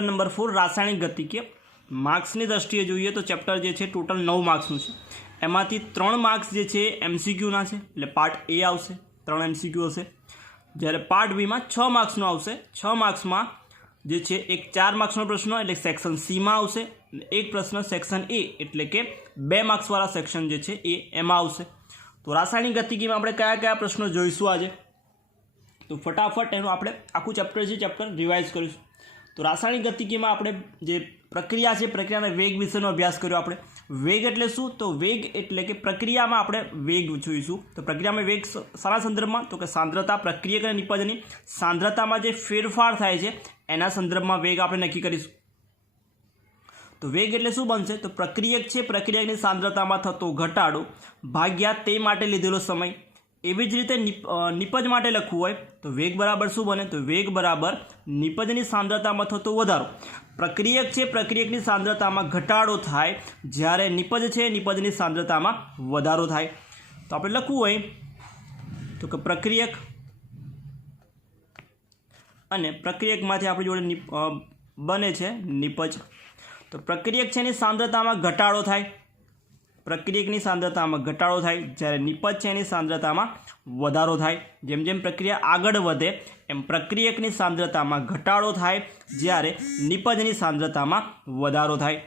Chapter number 4 रासायणिक गतिकी। मार्क्सनी दृष्टिए જોઈએ તો ચેપ્ટર જે છે ટોટલ 9 માર્ક્સનું છે। એમાંથી 3 માર્ક્સ જે છે એમસીક્યુના છે, એટલે પાર્ટ એ આવશે, 3 એમસીક્યુ હશે, જ્યારે પાર્ટ બીમાં 6 માર્ક્સનો આવશે। 6 માર્ક્સમાં જે છે એક 4 માર્ક્સનો પ્રશ્ન એટલે સેક્શન સીમાં આવશે, એક પ્રશ્ન સેક્શન એ એટલે કે 2 માર્ક્સવાળા સેક્શન જે છે એ એમાં આવશે। તો રાસાયણિક ગતિકીમાં આપણે કયા કયા પ્રશ્નો જોઈશું આજે, તો ફટાફટ એનું આપણે આખું ચેપ્ટર છે ચેપ્ટર રિવાઇઝ કરીશું। તો રાસાયણિક ગતિકીમાં આપણે જે પ્રક્રિયા છે પ્રક્રિયાના વેગ વિશેનો અભ્યાસ કર્યો આપણે। વેગ એટલે શું, તો વેગ એટલે કે પ્રક્રિયામાં આપણે વેગ જોઈશું। તો પ્રક્રિયામાં વેગ શાના સંદર્ભમાં, તો કે સાંદ્રતા, પ્રક્રિયક અને નિપજની સાંદ્રતામાં જે ફેરફાર થાય છે એના સંદર્ભમાં વેગ આપણે નક્કી કરીશું। તો વેગ એટલે શું બનશે, તો પ્રક્રિયક છે પ્રક્રિયકની સાંદ્રતામાં થતો ઘટાડો ભાગ્યા તે માટે લીધેલો સમય। એવી જ રીતે નિપજ માટે લખવું હોય તો વેગ બરાબર શું બને, તો વેગ બરાબર નિપજની સાંદ્રતામાં થતો વધારો। પ્રક્રિયક છે પ્રક્રિયકની સાંદ્રતામાં ઘટાડો થાય જ્યારે નિપજ છે નિપજની સાંદ્રતામાં વધારો થાય। તો આપણે લખવું હોય તો કે પ્રક્રિયક અને પ્રક્રિયકમાંથી આપણી જોડે બને છે નિપજ। તો પ્રક્રિયક છે એની સાંદ્રતામાં ઘટાડો થાય, પ્રક્રિયકની સાંદ્રતામાં ઘટાડો થાય જ્યારે નિપજ છે એની સાંદ્રતામાં વધારો થાય। જેમ જેમ પ્રક્રિયા આગળ વધે એમ પ્રક્રિયકની સાંદ્રતામાં ઘટાડો થાય જ્યારે નિપજની સાંદ્રતામાં વધારો થાય।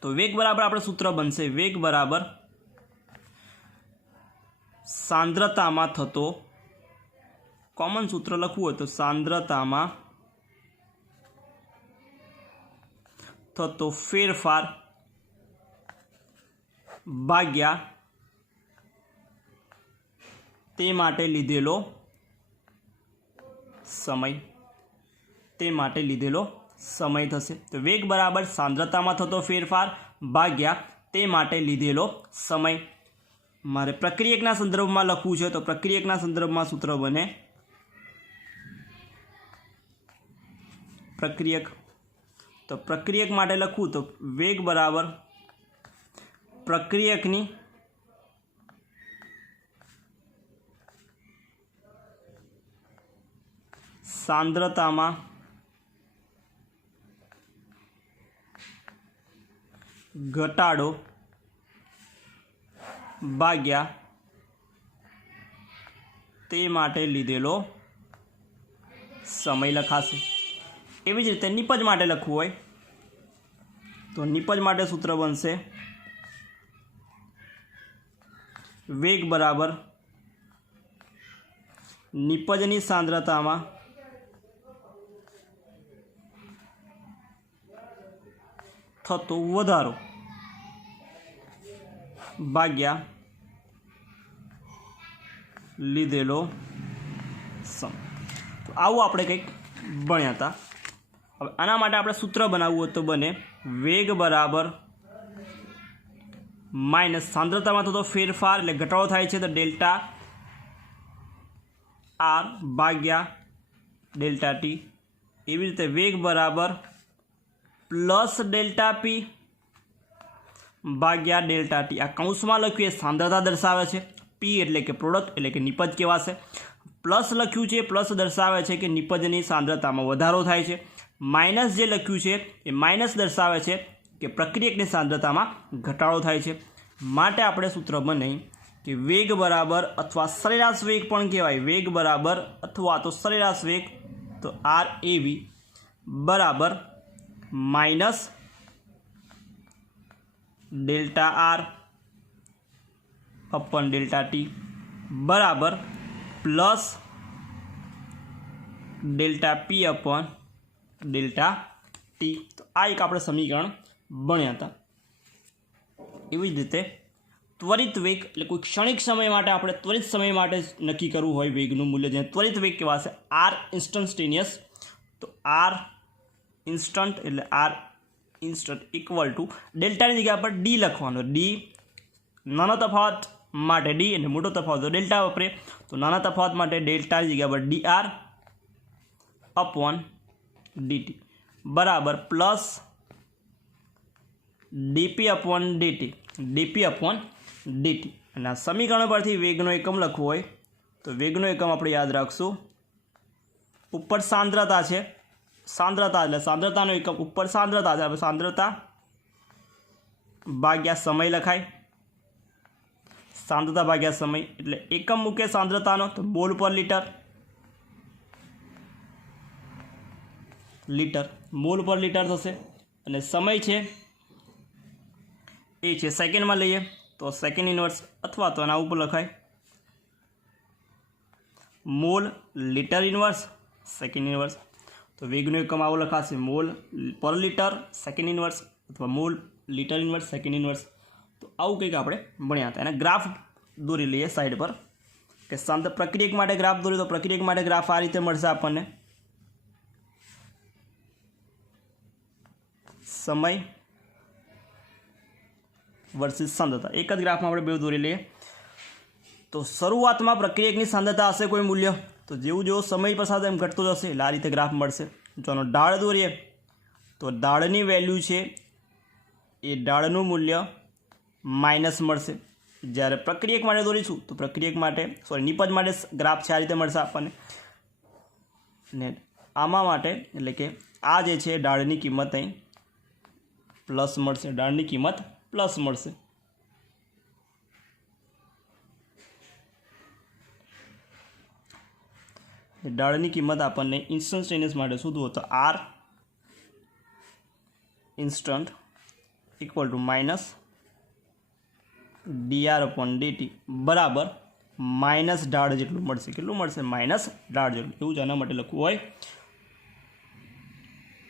તો વેગ બરાબર આપણે સૂત્ર બનશે વેગ બરાબર સાંદ્રતામાં થતો, કોમન સૂત્ર લખવું હોય તો સાંદ્રતામાં થતો ફેરફાર ભાગ્યા તે માટે લીધેલો સમય, તે માટે લીધેલો સમય થશે। તો વેગ બરાબર સાંદ્રતામાં થતો ફેરફાર ભાગ્યા તે માટે લીધેલો સમય। મારે પ્રક્રિયકના સંદર્ભમાં લખવું છે તો પ્રક્રિયકના સંદર્ભમાં સૂત્ર બને પ્રક્રિયક। તો પ્રક્રિયક માટે લખવું તો વેગ બરાબર પ્રક્રિયકની સાંદ્રતામાં ઘટાડો ભાગ્યા તે માટે લીધેલો સમય લખાશે। એવી જ રીતે નિપજ માટે લખવું હોય તો નિપજ માટે સૂત્ર બનશે વેગ બરાબર નિપજની સાંદ્રતામાં થતો વધારો ભાગ્યા લીધેલો સમય। તો આવું આપણે કંઈક ભણ્યા હતા। હવે આના માટે આપણે સૂત્ર બનાવવું હોય તો બને વેગ બરાબર માઇનસ સાંદ્રતામાં થતો ફેરફાર એટલે ઘટાડો થાય છે તો ડેલ્ટા આર ભાગ્યા ડેલ્ટા ટી। એવી રીતે વેગ બરાબર પ્લસ ડેલ્ટા પી ભાગ્યા ડેલ્ટા ટી। આ કૌંસમાં લખ્યું એ સાંદ્રતા દર્શાવે છે, પી એટલે કે પ્રોડક્ટ એટલે કે નિપજ કહેવાશે। પ્લસ લખ્યું છે પ્લસ દર્શાવે છે કે નિપજની સાંદ્રતામાં વધારો થાય છે, માઇનસ જે લખ્યું છે એ માઇનસ દર્શાવે છે કે પ્રક્રિયકની સાંદ્રતામાં ઘટાડો થાય છે। માટે આપણે સૂત્ર બને કે વેગ બરાબર અથવા સરેરાશ વેગ પણ કહેવાય, વેગ બરાબર અથવા તો સરેરાશ વેગ તો આર એવી બરાબર minus delta R upon delta T બરાબર plus delta P upon delta T. તો આ એક આપણે સમીકરણ ભણ્યા હતા। એવી જ રીતે ત્વરિત વેગ એટલે કોઈ ક્ષણિક સમય માટે આપણે ત્વરિત સમય માટે નક્કી કરવું હોય વેગનું મૂલ્ય, જેને ત્વરિત વેગ કહેવાશે આર ઇન્સ્ટન્ટેનિયસ। તો આર ઇન્સ્ટન્ટ એટલે આર ઇન્સ્ટન્ટ ઇક્વલ ટુ ડેલ્ટાની જગ્યા પર ડી લખવાનો, ડી નાનો તફાવત માટે ડી અને મોટો તફાવત તો ડેલ્ટા વપરે, તો નાના તફાવત માટે ડેલ્ટાની જગ્યા પર ડી આર અપોન ડીટી બરાબર plus DP upon DT, DP upon DT. અને આ સમીકરણ પરથી વેગનો એકમ લખવો હોય તો વેગનો એકમ આપણે યાદ રાખશું ઉપર સાંદ્રતા છે, સાંદ્રતા એટલે સાંદ્રતાનો એકમ ઉપર સાંદ્રતા છે, આપણે સાંદ્રતા ભાગ્યા સમય લખાય, સાંદ્રતા ભાગ્યા સમય એટલે એકમ મૂકે સાંદ્રતાનો તો મોલ પર લીટર, મોલ પર લીટર થશે, અને સમય છે એ છે સેકન્ડમાં લઈએ તો સેકન્ડ ઇન્વર્સ, અથવા તો એના ઉપર લખાય mall litre inverse second inverse, તો વેગનો એકમ આવો લખાશે મોલ પર લીટર સેકન્ડ ઇન્વર્સ અથવા mall litre inverse second inverse. તો આવું કંઈક આપણે ભણ્યા હતા. એના ગ્રાફ દોરી લઈએ સાઈડ પર કે પ્રક્રિયક માટે ગ્રાફ દોરી, તો પ્રક્રિયક માટે ગ્રાફ આ રીતે મળશે આપણને. સમય વર્સિસ સાંદ્રતા, એક જ ગ્રાફમાં આપણે બે દોરી લઈએ. તો શરૂઆતમાં પ્રક્રિયકની સાંદ્રતા હશે કોઈ મૂલ્ય, તો જેવું જેવો સમય પસાર એમ ઘટતો જશે એટલે આ રીતે ગ્રાફ મળશે. જો આનો ઢાળ દોરીએ તો ઢાળની વેલ્યુ છે એ ઢાળનું મૂલ્ય માઇનસ મળશે. જ્યારે પ્રક્રિયક માટે દોરીશું તો પ્રક્રિયક માટે નિપજ માટે ગ્રાફ છે આ રીતે મળશે આપણને, ને આમાં માટે એટલે કે આ જે છે ઢાળની કિંમત અહીં પ્લસ મળશે, ઢાળની કિંમત પ્લસ મળશે. ઢાળની કિંમત આપણને ઇન્સ્ટન્ટેનિયસ માટે શોધવું તો R instant equal to minus dr upon dt બરાબર માઇનસ ઢાળ જેટલું મળશે. કેટલું મળશે? માઇનસ ઢાળ જેટલું. એવું જ આના માટે લખવું હોય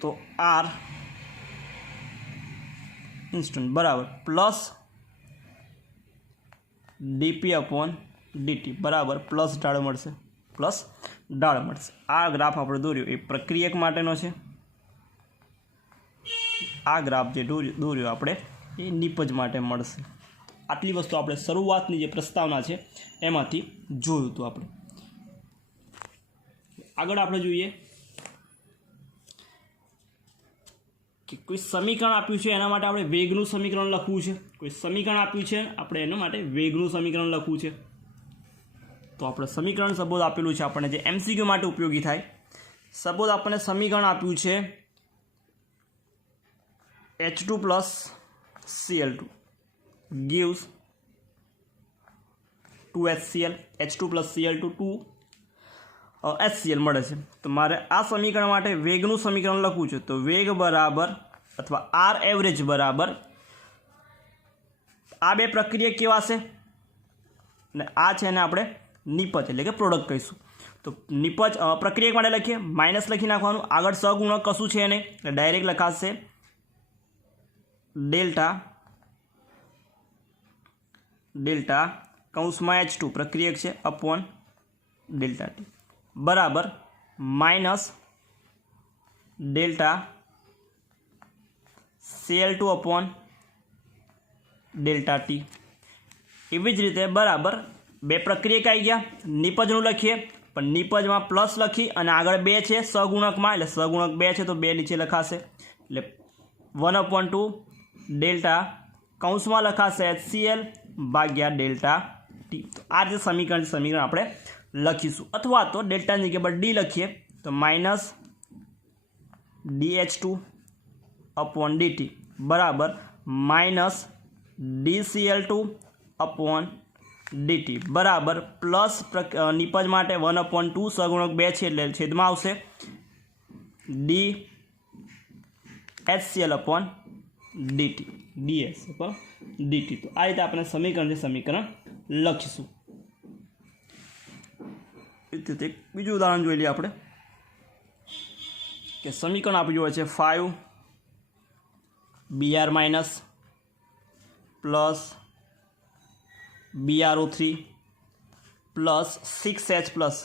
તો આર ઇન્સ્ટન્ટ બરાબર પ્લસ dp upon dt બરાબર પ્લસ ઢાળ મળશે, પ્લસ ઢાળ મળશે. આ ગ્રાફ આપણે દોર્યો એ પ્રક્રિયક માટેનો છે. આ ગ્રાફ જે દોર્યો આપણે એ નિપજ માટે મળશે. આટલી વસ્તુ આપણે શરૂઆતની જે પ્રસ્તાવના છે એમાંથી જોયું હતું આપણે. આગળ આપણે જોઈએ કે કોઈ સમીકરણ આપ્યું છે એના માટે આપણે વેગનું સમીકરણ લખવું છે. કોઈ સમીકરણ આપ્યું છે આપણે એના માટે વેગનું સમીકરણ લખવું છે. તો આપણે સમીકરણ સપોઝ આપેલું છે આપણને જે એમસીક્યુ માટે ઉપયોગી થાય. સપોઝ આપણને સમીકરણ આપ્યું છે H2 plus Cl2 gives 2HCl, H2 plus Cl2 2HCl મળે છે. તો મારે આ સમીકરણ માટે વેગનું સમીકરણ લખવું છે. તો વેગ બરાબર અથવા આર એવરેજ બરાબર આ બે પ્રક્રિયા કેવા છે ને આ છે એને આપણે નિપજ એટલે કે પ્રોડક્ટ કહીશું. તો નિપજ પ્રક્રિયક માટે લખીએ, માઇનસ લખી નાખવાનું, આગળ સહગુણક કશું છે નહીં એટલે ડાયરેક્ટ લખાશે ડેલ્ટા કૌંસમાં H2 પ્રક્રિયક છે અપોન ડેલ્ટા ટી બરાબર minus delta Cl2 upon delta T. એવી જ રીતે બરાબર બે પ્રક્રિયક આવી ગયા. નિપજનું લખીએ પણ નિપજમાં પ્લસ લખી અને આગળ 2 છે સહગુણકમાં એટલે સહગુણક 2 છે તો 2 નીચે લખાશે એટલે 1/2 ડેલ્ટા કૌંસમાં લખાશે HCl ભાગ્યા ડેલ્ટા ટી. તો આ જે સમીકરણ આપણે લખીશું. અથવા તો ડેલ્ટાની જગ્યાએ ડી લખીએ તો માઇનસ DH2 અપોન ડીટી બરાબર માઇનસ DCl2 અપોન ડીટી બરાબર પ્લસ નિપજ માટે 1/2 સહગુણક 2 છે એટલે છેદમાં આવશે DHCl upon DT ds upon DT. તો આ રીતે આપણે સમીકરણ લખીશું. એ રીતે બીજું ઉદાહરણ જોઈ લઈએ આપણે કે સમીકરણ આપ્યું હોય છે 5 Br minus plus BrO3 plus 6H plus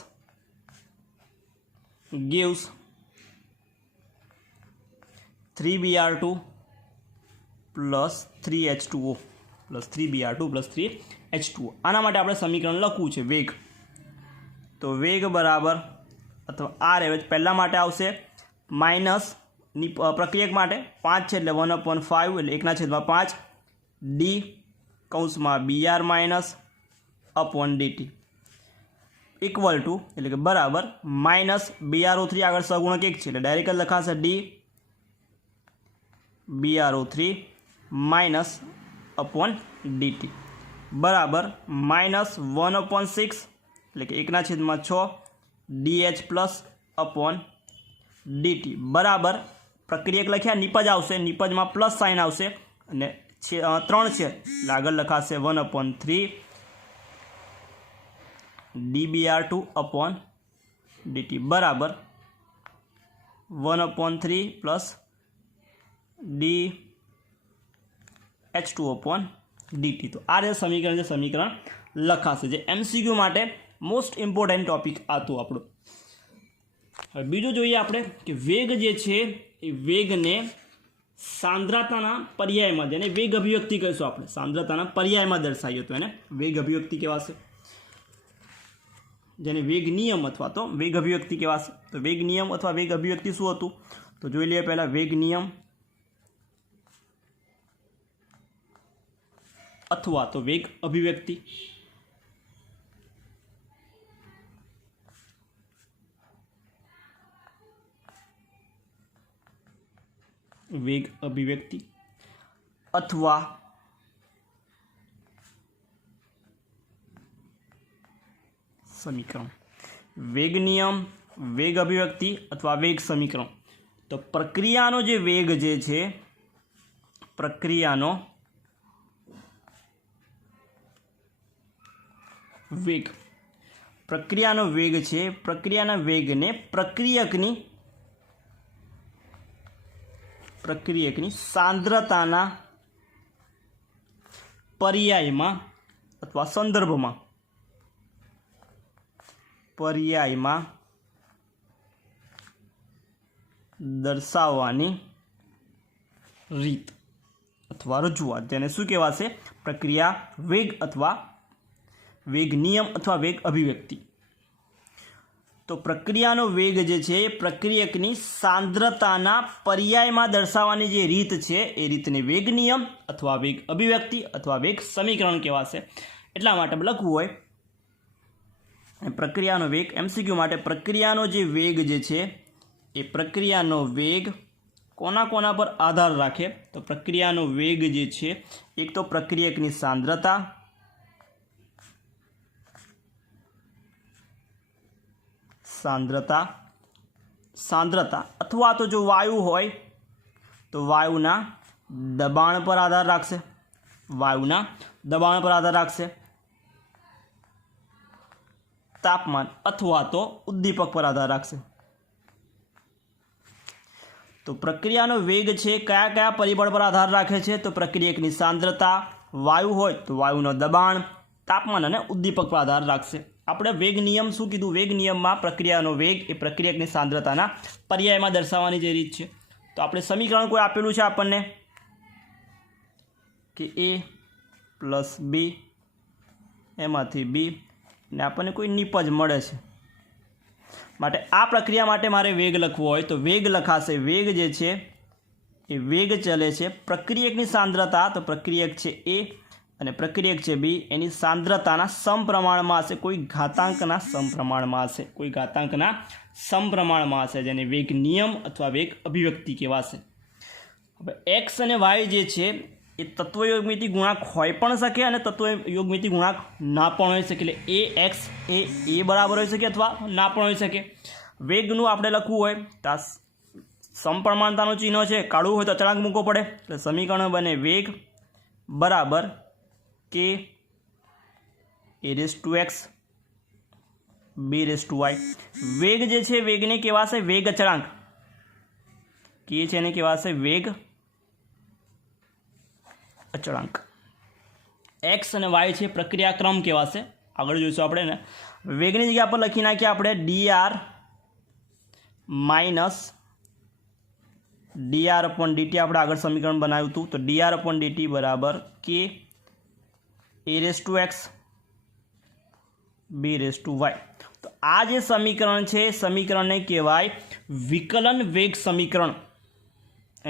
gives 3Br2 plus 3H2O plus 3Br2 plus 3H2O. આના માટે આપણે સમીકરણ લખવું છે વેગ. તો વેગ બરાબર અથવા આર એવરેજ પહેલાં માટે આવશે માઇનસ પ્રક્રિયક માટે 5 છે એટલે 1/5 એટલે 1/5 ડી કૌંસમાં Br minus upon DT equal to એટલે કે બરાબર માઇનસ BrO3 આગળ સહગુણક 1 છે એટલે ડાયરેક્ટ લખાશે D BrO3 minus upon dt બરાબર માઇનસ 1/6 એટલે કે 1/6 DH પ્લસ અપોન dt બરાબર પ્રક્રિયક લખ્યા નિપજ આવશે, નિપજમાં પ્લસ સાઇન આવશે અને 3 છે એટલે આગળ લખાશે 1/3 dBr2 અપોન dt બરાબર 1/3 પ્લસ dH2 અપોન dt। તો આ જે સમીકરણ છે સમીકરણ લખાશે જે MCQ માટે મોસ્ટ ઇમ્પોર્ટન્ટ ટોપિક હતું આપણું। હવે બીજું જોઈએ આપણે કે વેગ જે છે એ વેગને સાંદ્રતાના પર્યાયમાં, જેને વેગ અભિવ્યક્તિ કહીશું આપણે, સાંદ્રતાના પર્યાયમાં દર્શાવીએ તો એને વેગ અભિવ્યક્તિ કહેવાશે, જેને વેગ નિયમ અથવા તો વેગ અભિવ્યક્તિ કહેવાશે। તો વેગ નિયમ અથવા વેગ અભિવ્યક્તિ શું હતું તો જોઈ લઈએ પહેલા વેગ નિયમ અથવા તો વેગ અભિવ્યક્તિ। વેગ અભિવ્યક્તિ અથવા સમીકરણ। વેગ નિયમ, વેગ અભિવ્યક્તિ અથવા વેગ સમીકરણ। તો પ્રક્રિયાનો જે વેગ જે છે, પ્રક્રિયાનો વેગ, પ્રક્રિયાનો વેગ છે, પ્રક્રિયાના વેગને પ્રક્રિયકની સાંદ્રતાના પર્યાયમાં અથવા સંદર્ભમાં દર્શાવવાની રીત અથવા રજૂઆત, જેને શું કહેવાશે પ્રક્રિયા વેગ અથવા વેગ નિયમ અથવા વેગ અભિવ્યક્તિ। તો પ્રક્રિયાનો વેગ જે છે એ પ્રક્રિયકની સાંદ્રતાના પર્યાયમાં દર્શાવવાની જે રીત છે એ રીતને વેગ નિયમ અથવા વેગ અભિવ્યક્તિ અથવા વેગ સમીકરણ કહેવાશે। એટલા માટે લખવું હોય પ્રક્રિયાનો વેગ MCQ માટે પ્રક્રિયાનો જે વેગ જે છે એ પ્રક્રિયાનો વેગ કોના કોના પર આધાર રાખે તો પ્રક્રિયાનો વેગ જે છે એક તો પ્રક્રિયકની સાંદ્રતા, સાંદ્રતા અથવા તો જો વાયુ હોય તો વાયુના દબાણ પર આધાર રાખશે, વાયુના દબાણ પર આધાર રાખશે, તાપમાન અથવા તો ઉદ્દીપક પર આધાર રાખશે। તો પ્રક્રિયાનો વેગ છે કયા કયા પરિબળ પર આધાર રાખે છે તો પ્રક્રિયકની સાંદ્રતા, વાયુ હોય તો વાયુનો દબાણ, તાપમાન અને ઉદ્દીપક પર આધાર રાખશે। આપણે વેગ નિયમ શું કીધું, વેગ નિયમમાં પ્રક્રિયાનો વેગ એ પ્રક્રિયકની સાંદ્રતાના પર્યાયમાં દર્શાવવાની જે રીત છે। તો આપણે સમીકરણ કોઈ આપેલું છે આપણને કે A પ્લસ B એમાંથી B ને આપણને કોઈ નિપજ મળે છે, માટે આ પ્રક્રિયા માટે મારે વેગ લખવો હોય તો વેગ લખાશે, વેગ જે છે એ વેગ ચલે છે પ્રક્રિયકની સાંદ્રતા, તો પ્રક્રિયક છે A અને પ્રક્રિયક છે B એની સાંદ્રતાના સમપ્રમાણમાં હશે, કોઈ ઘાતાંકના સમપ્રમાણમાં હશે, કોઈ ઘાતાંકના સમપ્રમાણમાં હશે, જેને વેગ નિયમ અથવા વેગ અભિવ્યક્તિ કહેવાશે। હવે x અને y જે છે એ તત્વયોગમિતિ ગુણાંક હોઈ પણ શકે અને તત્વયોગમિતિ ગુણાંક ના પણ હોઈ શકે, એટલે ax એ a બરાબર હોઈ શકે અથવા ના પણ હોઈ શકે। વેગનું આપણે લખવું હોય તો આ સમપ્રમાણતાનું ચિહ્ન છે, કાઢવું હોય તો અચળાંક મૂકવો પડે, એટલે સમીકરણ બને વેગ બરાબર k a⁴x b⁴y। વેગ જે છે વેગને કહેવાશે વેગ અચળાંક, k છે એને કહેવાશે વેગ અચળાંક, x અને y છે પ્રક્રિયાક્રમ કહેવાશે, આગળ જોઈશું આપણે ને। વેગની જગ્યા પર લખી નાખીએ આપણે dr માઇનસ dr/dt, આપણે આગળ સમીકરણ બનાવ્યું હતું તો dr/dt બરાબર k a⁴x b⁴y। તો આ જે સમીકરણ છે સમીકરણને કહેવાય વિકલન વેગ સમીકરણ।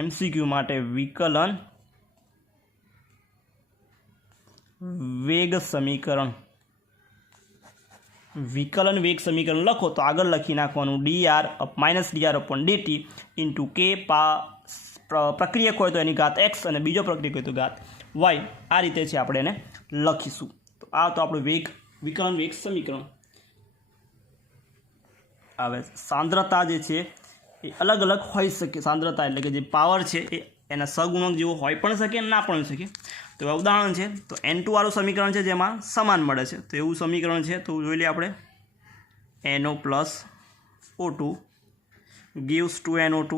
MCQ માટે વિકલન વેગ સમીકરણ। વિકલન વેગ સમીકરણ લખો તો આગળ લખી નાખવાનું dr -dr/dt ઇન્ટુ k પ્રક્રિયક હોય તો એની ઘાત x અને બીજો પ્રક્રિયક હોય તો ઘાત y, આ રીતે છે આપણે એને લખીશું. તો આ તો આપણું વિકલન વેગ સમીકરણ. હવે સાંદ્રતા જે છે એ અલગ અલગ હોઈ શકે. સાંદ્રતા એટલે કે જે પાવર છે એ એના સહગુણક જેવો હોઈ પણ શકે ના પણ શકે. તો એવા ઉદાહરણ છે તો N2 વાળું સમીકરણ છે જેમાં સમાન મળે છે. તો એવું સમીકરણ છે તો જોઈ લઈએ આપણે. NO + O2 gives 2NO2.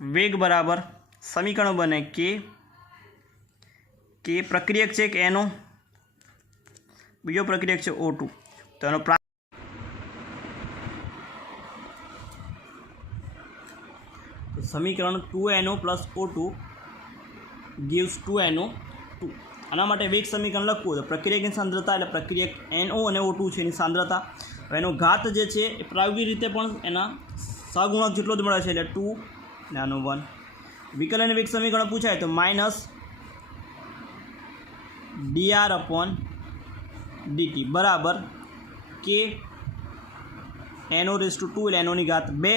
વેગ બરાબર સમીકરણ બને કે પ્રક્રિયક છે કે એનો બીજો પ્રક્રિયક છે O2. તો એનો સમીકરણ 2NO + O2 gives 2NO2. આના માટે વેગ સમીકરણ લખવું તો પ્રક્રિયકની સાંદ્રતા એટલે પ્રક્રિયક NO અને O2 છે એની સાંદ્રતા. એનો ઘાત જે છે એ પ્રાયોગિક રીતે પણ એના સહગુણક જેટલો જ મળે છે એટલે 2 અને આનો 1. વિકલન વેગ સમીકરણ પૂછાય તો -dr/dt બરાબર કે NO2 એટલે NOની ઘાત 2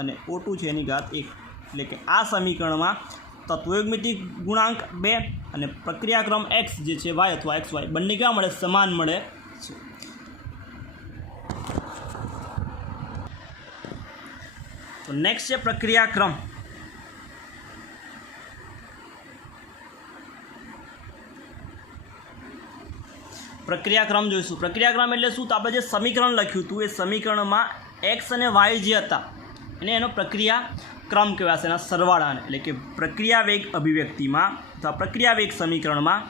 અને O2 છે એની ઘાત 1. એટલે કે આ સમીકરણમાં તત્વયોગમિતિક ગુણાંક 2 અને પ્રક્રિયાક્રમ x જે છે y અથવા xy બંને કેવા મળે? સમાન મળે છે. તો નેક્સ્ટ છે પ્રક્રિયાક્રમ. પ્રક્રિયાક્રમ જોઈશું. પ્રક્રિયાક્રમ એટલે શું? તો આપણે જે સમીકરણ લખ્યું હતું એ સમીકરણમાં x અને y જે હતા એને એનો પ્રક્રિયાક્રમ કહેવાશે, એના સરવાળાને. એટલે કે પ્રક્રિયા વેગ અભિવ્યક્તિમાં અથવા પ્રક્રિયા વેગ સમીકરણમાં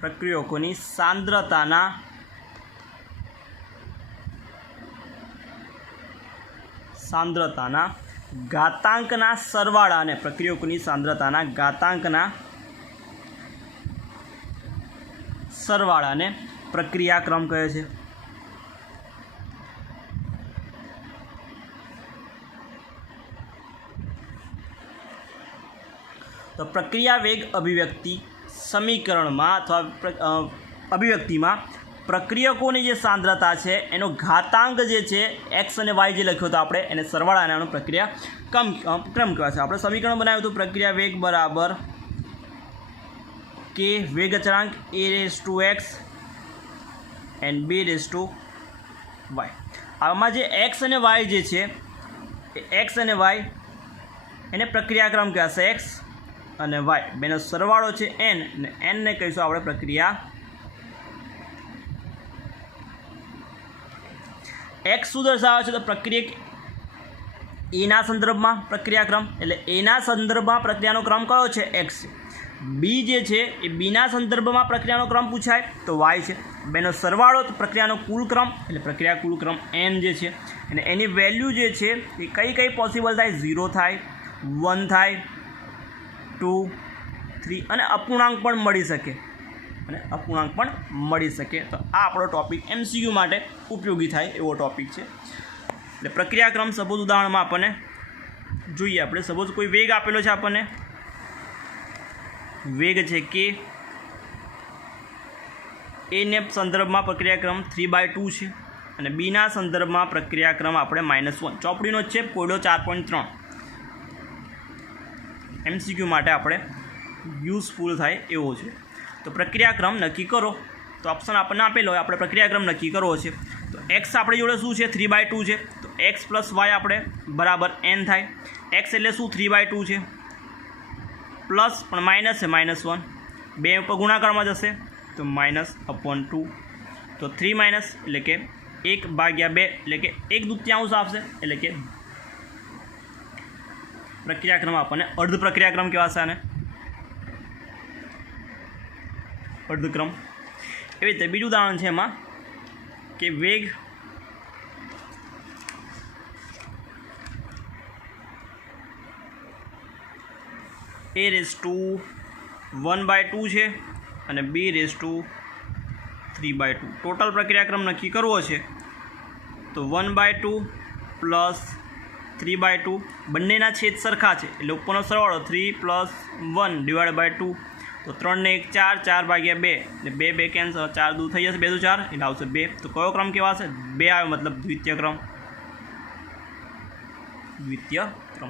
પ્રક્રિયકોની સાંદ્રતાના ઘાતાંકના સરવાળાને પ્રક્રિયકોની સાંદ્રતાના ઘાતાંકના સરવાળાને પ્રક્રિયાક્રમ કહે છે. તો પ્રક્રિયા વેગ અભિવ્યક્તિ સમીકરણમાં અથવા અભિવ્યક્તિમાં પ્રક્રિયકોની જે સાંદ્રતા છે એનો ઘાતાંક જે છે x અને y જે લખ્યો હતો આપણે એને સરવાળાને આનો પ્રક્રિયાક્રમ કહેવાય છે. આપણે સમીકરણ બનાવ્યું હતું પ્રક્રિયા વેગ બરાબર કે વેગ અચળાંક a⁴x and b⁴y. આમાં જે x અને y જે છે એ x અને y એને પ્રક્રિયાક્રમ કહેવાશે. x અને y બેનો સરવાળો છે n અને n ને કહીશું આપણે પ્રક્રિયા. x શું દર્શાવે છે? તો પ્રક્રિયક એના સંદર્ભમાં પ્રક્રિયાક્રમ એટલે એના સંદર્ભમાં પ્રક્રિયાનો ક્રમ કયો છે? x છે. બી જે છે એ બીના સંદર્ભમાં પ્રક્રિયાનો ક્રમ પૂછાય તો y છે. બેનો સરવાળો પ્રક્રિયાનો કુલ ક્રમ એટલે પ્રક્રિયા કુલ ક્રમ n જે છે અને એની વેલ્યુ જે છે એ કઈ પોસિબલ થાય? 0 થાય, 1 થાય, 2, 3 અને અપૂર્ણાંક પણ મળી શકે. તો આ આપણો ટોપિક MCQ માટે ઉપયોગી થાય એવો ટોપિક છે. એટલે પ્રક્રિયાક્રમ સપોઝ ઉદાહરણમાં આપણને જોઈએ. આપણે સપોઝ કોઈ વેગ આપેલો છે, આપણને વેગ છે કે એને સંદર્ભમાં પ્રક્રિયાક્રમ 3/2 છે અને બીના સંદર્ભમાં પ્રક્રિયાક્રમ આપણે -1. ચોપડીનો જ છે, કોયડો 4.3. MCQ માટે આપણે યુઝફુલ થાય એવો છે. તો પ્રક્રિયાક્રમ નક્કી કરો. તો ઓપ્શન આપણને આપેલો હોય, આપણે પ્રક્રિયાક્રમ નક્કી કરવો છે. તો x આપણી જોડે શું છે? 3/2 છે. તો x + y આપણે બરાબર n થાય. x એટલે શું? 3/2 છે પ્લસ પણ માઇનસ છે -1. 2 ઉપર ગુણાકારમાં જશે તો -/2. તો 3 - એટલે કે 1/2 એટલે કે 1/2 આવશે. એટલે કે પ્રક્રિયાક્રમ આપણને અર્ધ પ્રક્રિયાક્રમ કહેવાશે. આને અર્ધક્રમ. એવી રીતે બીજું ઉદાહરણ છે એમાં કે વેગ a⁴ 1/2 છે અને b⁻3/2 ટોટલ પ્રક્રિયાક્રમ નક્કી કરવો છે તો 1/2 પ્લસ 3/2 બંનેના છેદ સરખા છે એટલે ઉપરનો સરવાળો 3 + 1/2 તો 3 ને 1 4 4/2 એટલે 2 કેન્સલ 4 દૂર થઈ જશે 2 × 4 એટલે આવશે 2 તો કયો ક્રમ કહેવાશે 2 આવ્યો મતલબ દ્વિતીય ક્રમ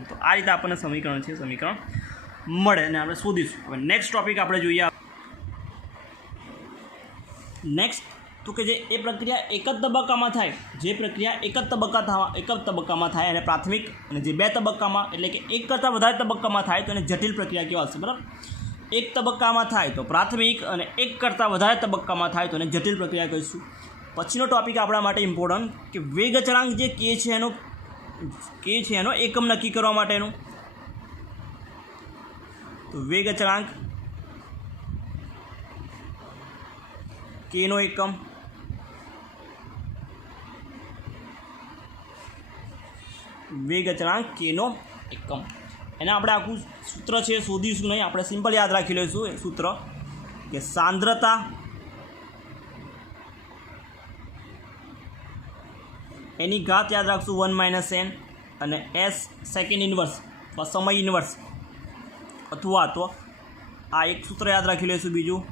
તો આ રીતે આપણને સમીકરણ મળે અને આપણે શોધીશું હવે નેક્સ્ટ ટોપિક આપણે જોઈએ નેક્સ્ટ તો કે જે એ પ્રક્રિયા એક જ તબક્કામાં થાય એક જ તબક્કામાં થાય અને પ્રાથમિક અને જે 2 તબક્કામાં એટલે કે એક કરતાં વધારે તબક્કામાં થાય તો એને જટિલ પ્રક્રિયા કહેવાશે બરાબર એક તબક્કામાં થાય તો પ્રાથમિક અને એક કરતાં વધારે તબક્કામાં થાય તો એને જટિલ પ્રક્રિયા કહીશું પછીનો ટોપિક આપણા માટે ઇમ્પોર્ટન્ટ કે વેગ અચળાંક જે કે છે એનો એકમ નક્કી કરવા માટેનું તો વેગ અચળાંક કેનો એકમ એના આપણે આખું સૂત્ર છે શોધીશું નહીં આપણે સિમ્પલ યાદ રાખી લઈશું એ સૂત્ર કે સાંદ્રતા એની ઘાત યાદ રાખશું 1 - n અને s સેકન્ડ ઇન્વર્સ અથવા સમય ઇન્વર્સ અથવા તો આ એક સૂત્ર યાદ રાખી લઈશું બીજું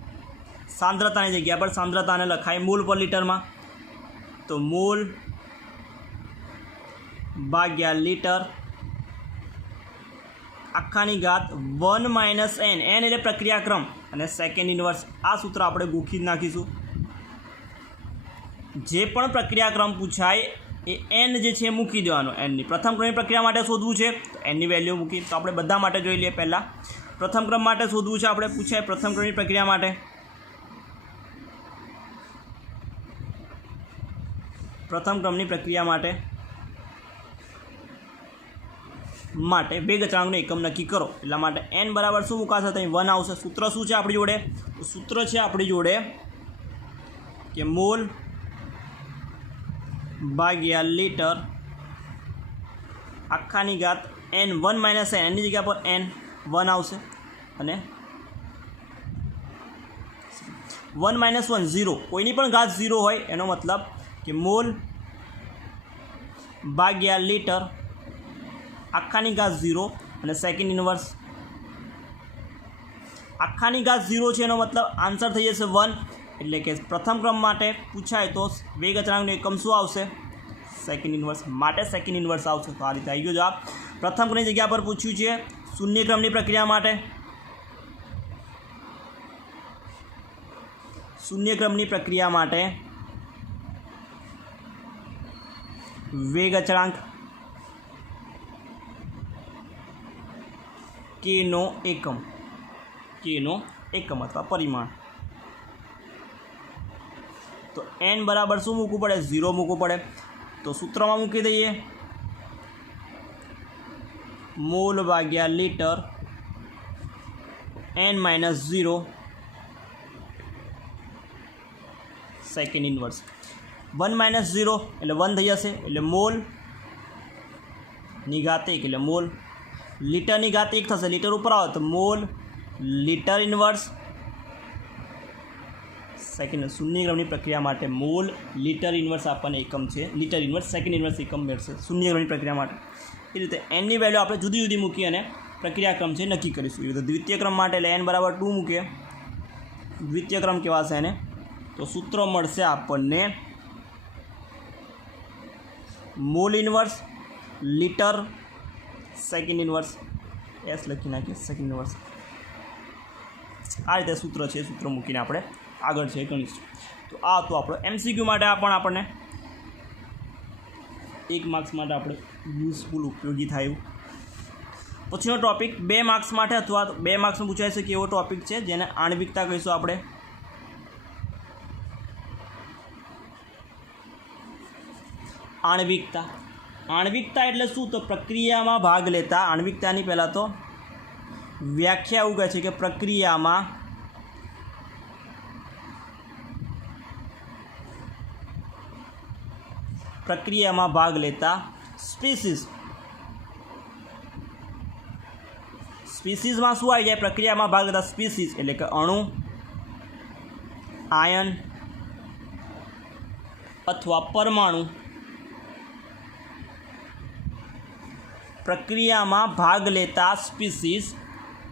સાંદ્રતાની જગ્યા પર સાંદ્રતાને લખાય મોલ પર લીટરમાં તો મોલ ભાગ્યા લીટર આખાની ઘાત 1 - n એટલે પ્રક્રિયાક્રમ અને સેકન્ડ ઇન્વર્સ આ સૂત્ર આપણે ગોખી જ નાખીશું જે પણ પ્રક્રિયાક્રમ પૂછાય એ n જે છે મૂકી દેવાનો nની પ્રથમ ક્રમની પ્રક્રિયા માટે શોધવું છે તો nની વેલ્યુ મૂકી તો આપણે બધા માટે જોઈ લઈએ પહેલાં પ્રથમ ક્રમ માટે શોધવું છે આપણે પૂછાય પ્રથમ ક્રમની પ્રક્રિયા માટે વેગ અચળાંકનો એકમ નક્કી કરો એટલા માટે n બરાબર શું મૂકાશે તો 1 આવશે સૂત્ર શું છે આપણી જોડે તો સૂત્ર છે આપણી જોડે કે મોલ ભાગ્યા લીટર આખાની ઘાત n 1 - n એની જગ્યા પર n 1 આવશે અને 1 - 1 0 કોઈની પણ ઘાત 0 હોય એનો મતલબ કે મોલ ભાગ્યા લીટર આખાની ઘાત 0 અને સેકન્ડ ઇન્વર્સ આખાની ઘાત 0 છે એનો મતલબ આન્સર થઈ જશે 1 એટલે કે પ્રથમ ક્રમ માટે પૂછાય તો વેગ અચળાંકનો એકમ શું આવશે સેકન્ડ ઇન્વર્સ માટે સેકન્ડ ઇન્વર્સ આવશે તો આ રીતે આવી ગયો જવાબ પ્રથમ ક્રમની જગ્યા પર પૂછ્યું છે શૂન્ય ક્રમની પ્રક્રિયા માટે વેગ અચળાંક કેનો એકમ અથવા પરિમાણ તો n બરાબર શું મૂકવું પડે 0 મૂકવું પડે તો સૂત્રમાં મૂકી દઈએ મોલ ભાગ્યા લીટર n - 0 સેકન્ડ ઇન્વર્સ 1 - 0 એટલે 1 થઈ જશે એટલે મોલ ની ઘાત 1 એટલે મોલ લીટરની ઘાત 1 થશે લીટર ઉપર આવે તો મોલ લીટર ઇન્વર્સ સેકન્ડ શૂન્ય ક્રમની પ્રક્રિયા માટે મોલ લીટર ઇન્વર્સ આપણને એકમ છે લીટર ઇન્વર્સ સેકન્ડ ઇન્વર્સ એકમ મળશે શૂન્ય ક્રમની પ્રક્રિયા માટે એ રીતે nની વેલ્યુ આપણે જુદી જુદી મૂકી અને પ્રક્રિયાક્રમ છે નક્કી કરીશું એ રીતે દ્વિતીય ક્રમ માટે એટલે n બરાબર 2 મૂકીએ દ્વિતીય ક્રમ કહેવાશે એને તો સૂત્ર મળશે આપણને mall inverse litre second inverse S લખી નાખીએ સેકન્ડ ઇન્વર્સ આ રીતે સૂત્ર છે સૂત્ર મૂકીને આપણે આગળ છે ગણીશું તો આ તો આપણો MCQ માટે પણ આપણને 1 માર્ક્સ માટે આપણે યુઝફુલ ઉપયોગી થાય પછીનો ટોપિક 2 માર્ક્સ માટે અથવા 2 માર્ક્સમાં પૂછાઈ શકે એવો ટોપિક છે જેને આણ્વિકતા કહીશું આપણે આણ્વિકતા એટલે શું તો પ્રક્રિયામાં ભાગ લેતા આણ્વિકતાની પહેલાં તો વ્યાખ્યા એવું કહે છે કે પ્રક્રિયામાં ભાગ લેતા સ્પીસીઝમાં શું આવી જાય? પ્રક્રિયામાં ભાગ લેતા સ્પીસીઝ એટલે કે અણુ, આયન અથવા પરમાણુ પ્રક્રિયામાં ભાગ લેતા સ્પીસીઝ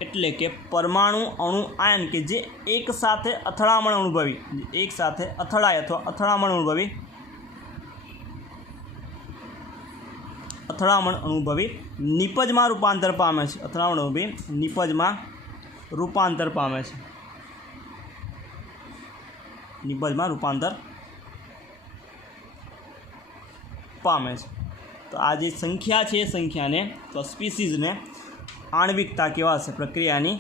એટલે કે પરમાણુ, અણુ, આયન કે જે એક સાથે અથડામણ અથડાય અથવા અથડામણ અનુભવી નિપજમાં રૂપાંતર પામે છે. અથડામણ અનુભવી નિપજમાં રૂપાંતર પામે છે. તો આ જે સંખ્યા છે એ સંખ્યાને તો સ્પીસીઝને આણ્વિકતા કહેવાશે. પ્રક્રિયાની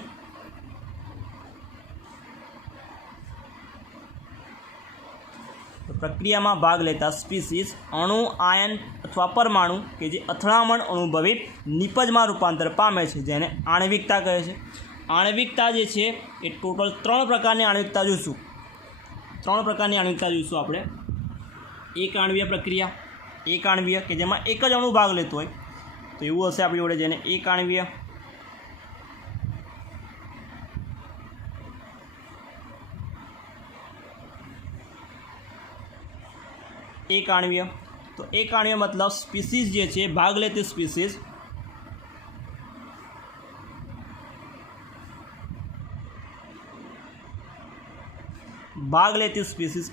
પ્રક્રિયામાં ભાગ લેતા સ્પીસીઝ અણુ, આયન અથવા પરમાણુ કે જે અથડામણ અનુભવી નિપજમાં રૂપાંતર પામે છે, જેને આણ્વિકતા કહે છે. આણ્વિકતા જે છે એ ટોટલ 3 પ્રકારની આણ્વિકતા જોઈશું. આપણે. એક આણ્વીય પ્રક્રિયા, એક આણ્વીય કે જેમાં એક જ અણુ ભાગ લેતો હોય તો એવું હશે આપણી જોડે, જેને એક આણ્વીય. એક આણ્વીય તો એક આણ્વીય મતલબ સ્પીસીઝ જે છે ભાગ લેતી સ્પીસીઝ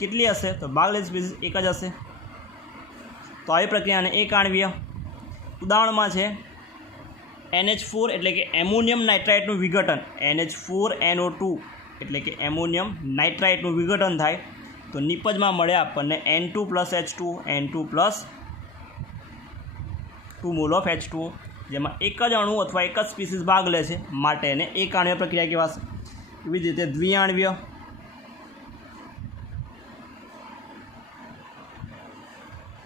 કેટલી હશે? તો ભાગ લેતી સ્પીસીઝ એક જ હશે. તો આવી પ્રક્રિયાને એક આણ્વીય. ઉદાહરણમાં છે NH4 એટલે કે એમોનિયમ નાઇટ્રાઇટનું વિઘટન. NH4NO2 એટલે કે એમોનિયમ નાઇટ્રાઇટનું વિઘટન થાય તો નિપજમાં મળે આપણને N2+H2, N2+2 mall of H2O, જેમાં એક જ અણુ અથવા એક જ સ્પીસીઝ ભાગ લે છે, માટે એને એક આણ્વીય પ્રક્રિયા કહેવાશે. એવી જ રીતે દ્વિઆણ્વીય.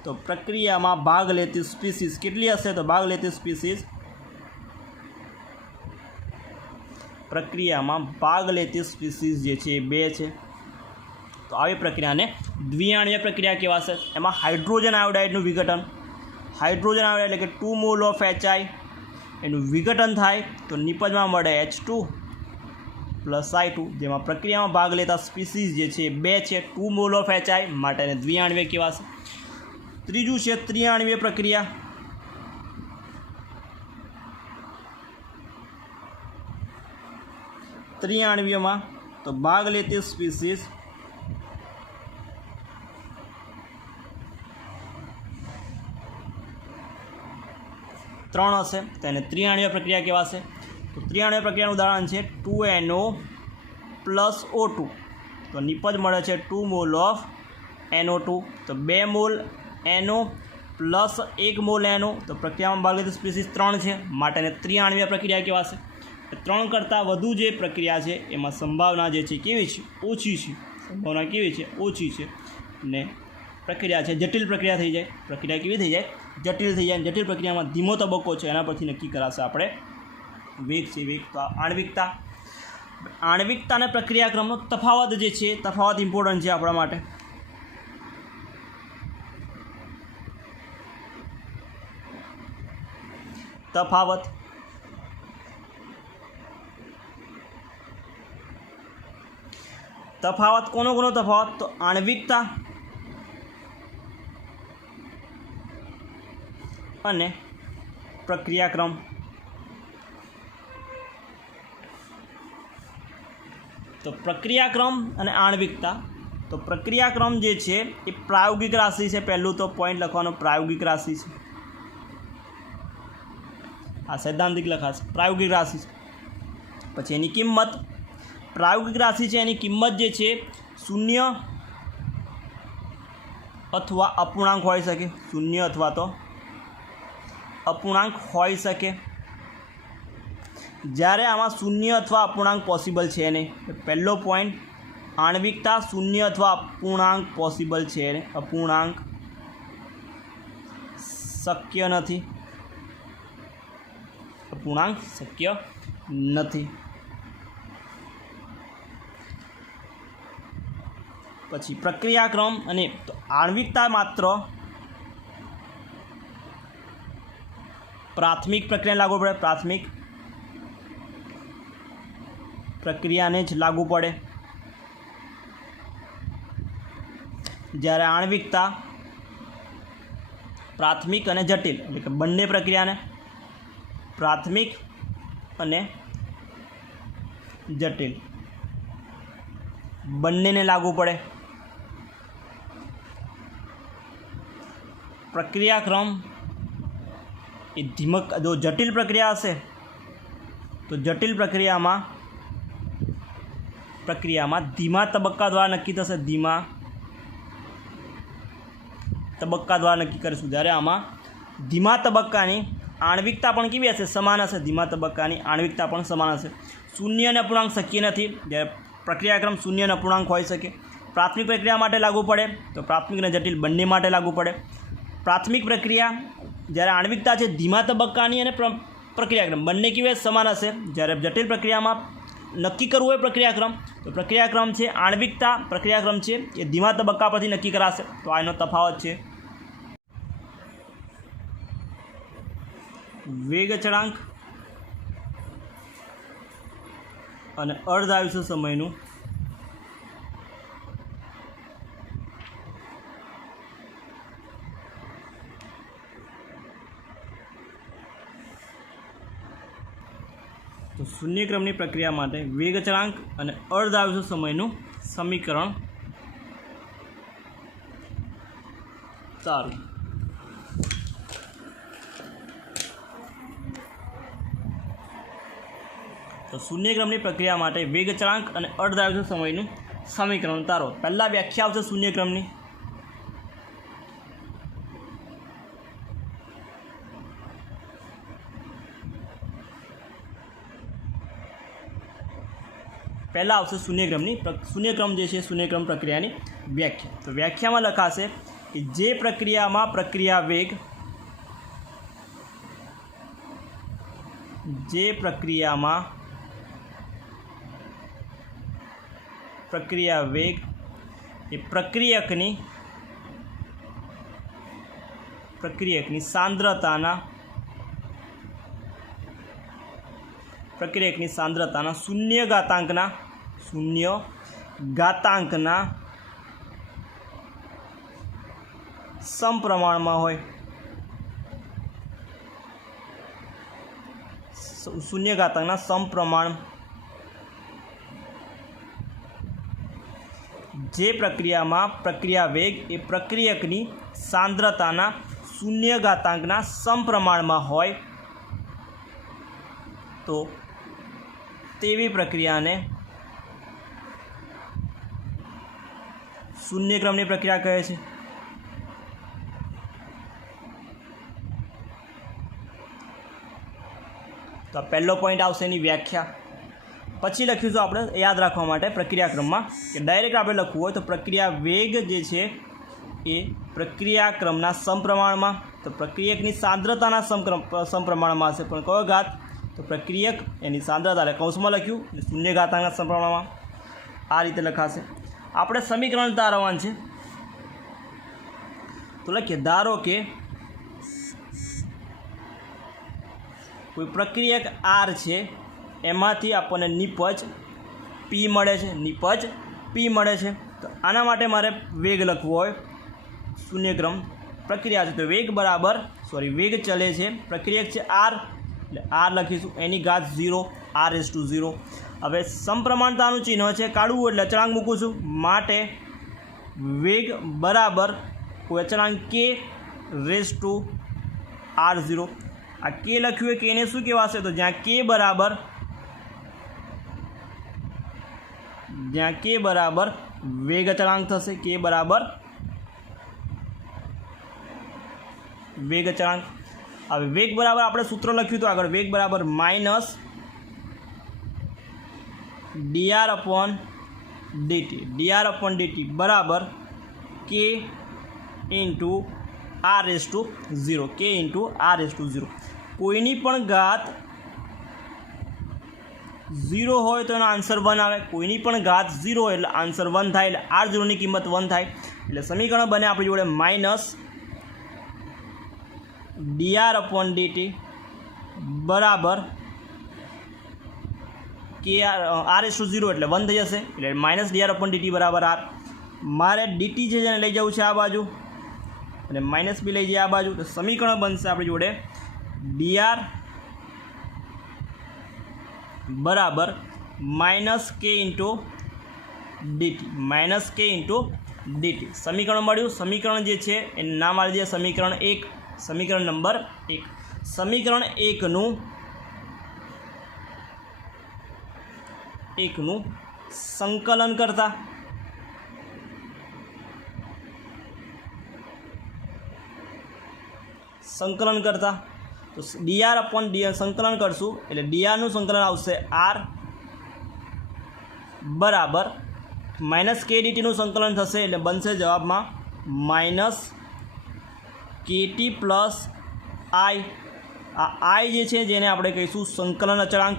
તો પ્રક્રિયામાં ભાગ લેતી સ્પીસીઝ કેટલી હશે? તો ભાગ લેતી સ્પીસીઝ જે છે એ 2 છે. તો આવી પ્રક્રિયાને દ્વિઆણ્વીય પ્રક્રિયા કહેવાશે. એમાં હાઇડ્રોજન આયોડાઇડનું વિઘટન, હાઇડ્રોજન આયોડાઇડ એટલે કે 2 મોલ ઓફ HI એનું વિઘટન થાય તો નિપજમાં મળે H2+I2, જેમાં પ્રક્રિયામાં ભાગ લેતા સ્પીસીઝ જે છે 2 છે, 2 મોલ ઓફ HI, માટે એને દ્વિઆણ્વીય કહેવાશે. ત્રીજું છે ત્રિઆણ્વીય પ્રક્રિયા. ત્રિઆણ્વીયમાં તો ભાગ લેતી સ્પીસીઝ ત્રણ હશે, તેને ત્રિઆણ્વીય પ્રક્રિયા કહેવાશે. તો ત્રિઆણ્વીય પ્રક્રિયાનું ઉદાહરણ છે 2NO+O2. તો નિપજ મળે છે 2 મોલ ઓફ NO2. તો 2 mall NO plus 1 mall NO. તો પ્રક્રિયામાં ભાગ લેતી સ્પીસીઝ 3 છે, માટે એને ત્રિઆણ્વીય પ્રક્રિયા કહેવાશે. 3 કરતાં વધુ જે પ્રક્રિયા છે એમાં સંભાવના જે છે કેવી છે? ઓછી છે. ઓછી છે ને પ્રક્રિયા છે જટિલ પ્રક્રિયા થઈ જાય. પ્રક્રિયા કેવી થઈ જાય? જટિલ થઈ જાય. જટિલ પ્રક્રિયામાં ધીમો તબક્કો છે, એના પરથી નક્કી કરાશે આપણે વેગ છે. તો આણ્વિકતા અને પ્રક્રિયાક્રમનો તફાવત જે છે, તફાવત ઇમ્પોર્ટન્ટ છે આપણા માટે. તફાવત કોનો તફાવત? તો આણ્વિકતા અને પ્રક્રિયાક્રમ. તો પ્રક્રિયાક્રમ અને આણ્વિકતા. તો પ્રક્રિયાક્રમ જે છે એ પ્રાયોગિક રાશિ છે. પહેલું તો પોઈન્ટ લખવાનો, પ્રાયોગિક રાશિ છે. આ સૈદ્ધાંતિક લખાશે, પ્રાયોગિક રાશિ છે. પછી એની કિંમત, પ્રાયોગિક રાશિ છે એની કિંમત જે છે 0 અથવા અપૂર્ણાંક હોઈ શકે. 0 અથવા તો અપૂર્ણાંક હોઈ શકે. જ્યારે આમાં 0 અથવા અપૂર્ણાંક પોસિબલ છે નહીં. પહેલો પોઈન્ટ, આણ્વિકતા 0 અથવા અપૂર્ણાંક પોસિબલ છે, અપૂર્ણાંક શક્ય નથી. અપૂર્ણાંક શક્ય નથી. પછી પ્રક્રિયાક્રમ અને તો આણ્વિકતા માત્ર પ્રાથમિક પ્રક્રિયા લાગુ પડે. પ્રાથમિક પ્રક્રિયાને જ લાગુ પડે, જ્યારે આણ્વિકતા પ્રાથમિક અને જટિલ એટલે કે બંને પ્રક્રિયાને પ્રાથમિક અને જટિલ બંનેને લાગુ પડે। પ્રક્રિયાક્રમ એ જો જટિલ પ્રક્રિયા હશે તો જટિલ પ્રક્રિયામાં ધીમા તબક્કા દ્વારા નક્કી થશે, ધીમા તબક્કા દ્વારા નક્કી કરીશું। જ્યારે આમાં ધીમા તબક્કાની આણ્વિકતા પણ કેવી હશે? સમાન હશે। ધીમા તબક્કાની આણ્વિકતા પણ સમાન હશે। શૂન્ય અને અપૂર્ણાંક શક્ય નથી, જ્યારે પ્રક્રિયાક્રમ શૂન્ય અને અપૂર્ણાંક હોઈ શકે। પ્રાથમિક પ્રક્રિયા માટે લાગુ પડે તો પ્રાથમિક અને જટિલ બંને માટે લાગુ પડે। પ્રાથમિક પ્રક્રિયા જ્યારે આણ્વિકતા છે ધીમા તબક્કાની અને પ્રક્રિયાક્રમ બંને કેવી સમાન હશે, જ્યારે જટિલ પ્રક્રિયામાં નક્કી કરવું હોય પ્રક્રિયાક્રમ તો પ્રક્રિયાક્રમ છે આણ્વિકતા, પ્રક્રિયાક્રમ છે એ ધીમા તબક્કા પરથી નક્કી કરાશે। તો આનો તફાવત છે। વેગ અચળાંક અને અર્ધ આયુષ્ય સમયનું તો શૂન્યક્રમની પ્રક્રિયા માટે વેગ અચળાંક અને અર્ધ આયુષ્ય સમયનું સમીકરણ સારું। તો શૂન્યક્રમની પ્રક્રિયા માટે વેગ અચળાંક અને અર્ધ આયુષ્ય સમયનું સમીકરણ તારો। પહેલાં વ્યાખ્યા આવશે શૂન્યક્રમની। પહેલાં આવશે શૂન્યક્રમ જે છે શૂન્યક્રમ પ્રક્રિયાની વ્યાખ્યા। તો વ્યાખ્યામાં લખાશે કે જે પ્રક્રિયામાં પ્રક્રિયા વેગ એ પ્રક્રિયકની સાંદ્રતાના શૂન્ય ઘાતાંકના સમપ્રમાણમાં હોય। શૂન્ય ઘાતાંકના સમપ્રમાણ જે પ્રક્રિયામાં પ્રક્રિયા વેગ એ પ્રક્રિયકની સાંદ્રતાના શૂન્ય ઘાતાંકના સમપ્રમાણમાં હોય તો તેવી પ્રક્રિયાને શૂન્યક્રમની પ્રક્રિયા કહે છે। તો આ પહેલો પોઈન્ટ આવશે એની વ્યાખ્યા। પછી લખીશું આપણે યાદ રાખવા માટે પ્રક્રિયાક્રમમાં કે ડાયરેક્ટ આપણે લખવું હોય તો પ્રક્રિયા વેગ જે છે એ પ્રક્રિયાક્રમના સમપ્રમાણમાં, તો પ્રક્રિયકની સાંદ્રતાના સમપ્રમાણમાં હશે, પણ કયો ઘાત? તો પ્રક્રિયક એની સાંદ્રતા એટલે કૌંસમાં લખ્યું એટલે શૂન્ય ઘાતાંકના સમપ્રમાણમાં આ રીતે લખાશે। આપણે સમીકરણ તારવવાનું છે તો લખીએ, ધારો કે કોઈ પ્રક્રિયક આર છે એમાંથી આપણને નિપજ પી મળે છે। તો આના માટે મારે વેગ લખવો હોય, શૂન્યક્રમ પ્રક્રિયા છે તો વેગ ચલે છે, પ્રક્રિયક છે આર એટલે આર લખીશું એની ઘાત 0 r⁻0। હવે સમપ્રમાણતાનું ચિહ્ન છે કાઢવું એટલે અચળાંક મૂકું છું, માટે વેગ બરાબર કોઈ અચળાંક k⁻r⁻0। આ કે લખ્યું હોય કે એને શું કહેવાશે? તો જ્યાં k બરાબર વેગ અચળાંક થશે, k બરાબર વેગ અચળાંક। હવે વેગ બરાબર આપણે સૂત્ર લખ્યું હતું આગળ, વેગ બરાબર માઇનસ dr/dt બરાબર k r⁻0। કોઈની પણ ઘાત 0 હોય તો એનો આન્સર 1 આવે, કોઈની પણ ઘાત 0 હોય એટલે આન્સર 1 થાય, એટલે r0ની કિંમત 1 થાય। એટલે સમીકરણ બને આપણી જોડે માઇનસ dr/dt બરાબર કે આર એસ ટુ 0 એટલે 1 થઈ જશે, એટલે minus D R upon D T બરાબર આર. મારે ડીટી છે જેને લઈ જવું છે આ બાજુ અને માઇનસ બી લઈ જઈએ આ બાજુ, તો સમીકરણ બનશે આપણી જોડે ડીઆર બરાબર minus k into DT, minus k into DT. સમીકરણ મળ્યું. સમીકરણ જે છે એનું નામ આપી દઈએ સમીકરણ 1, સમીકરણ નંબર 1. સમીકરણ 1નું સંકલન કરતા તો ડીઆર અપોન ડીઆર સંકલન કરશું એટલે ડીઆરનું સંકલન આવશે આર બરાબર માઇનસ કે ડીટીનું સંકલન થશે એટલે બનશે જવાબમાં માઇનસ કેટી પ્લસ આઈ. આ આઈ જે છે જેને આપણે કહીશું સંકલન અચળાંક.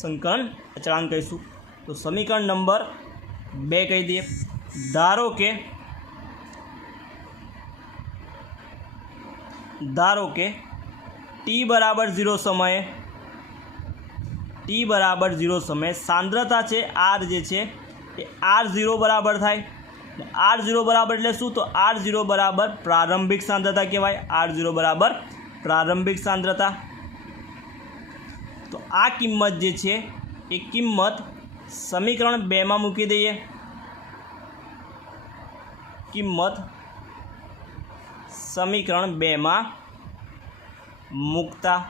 સંકલન અચળાંક કહીશું. તો સમીકરણ નંબર 2 કહી દઈએ. ધારો કે ટી બરાબર 0 સમયે સાંદ્રતા છે આર જે છે એ R0 બરાબર થાય. R0 બરાબર એટલે શું? તો R0 બરાબર પ્રારંભિક સાંદ્રતા કહેવાય. R0 બરાબર પ્રારંભિક સાંદ્રતા. તો આ કિંમત જે છે એ કિંમત સમીકરણ 2માં મૂકી દઈએ. કિંમત સમીકરણ 2માં મૂકતા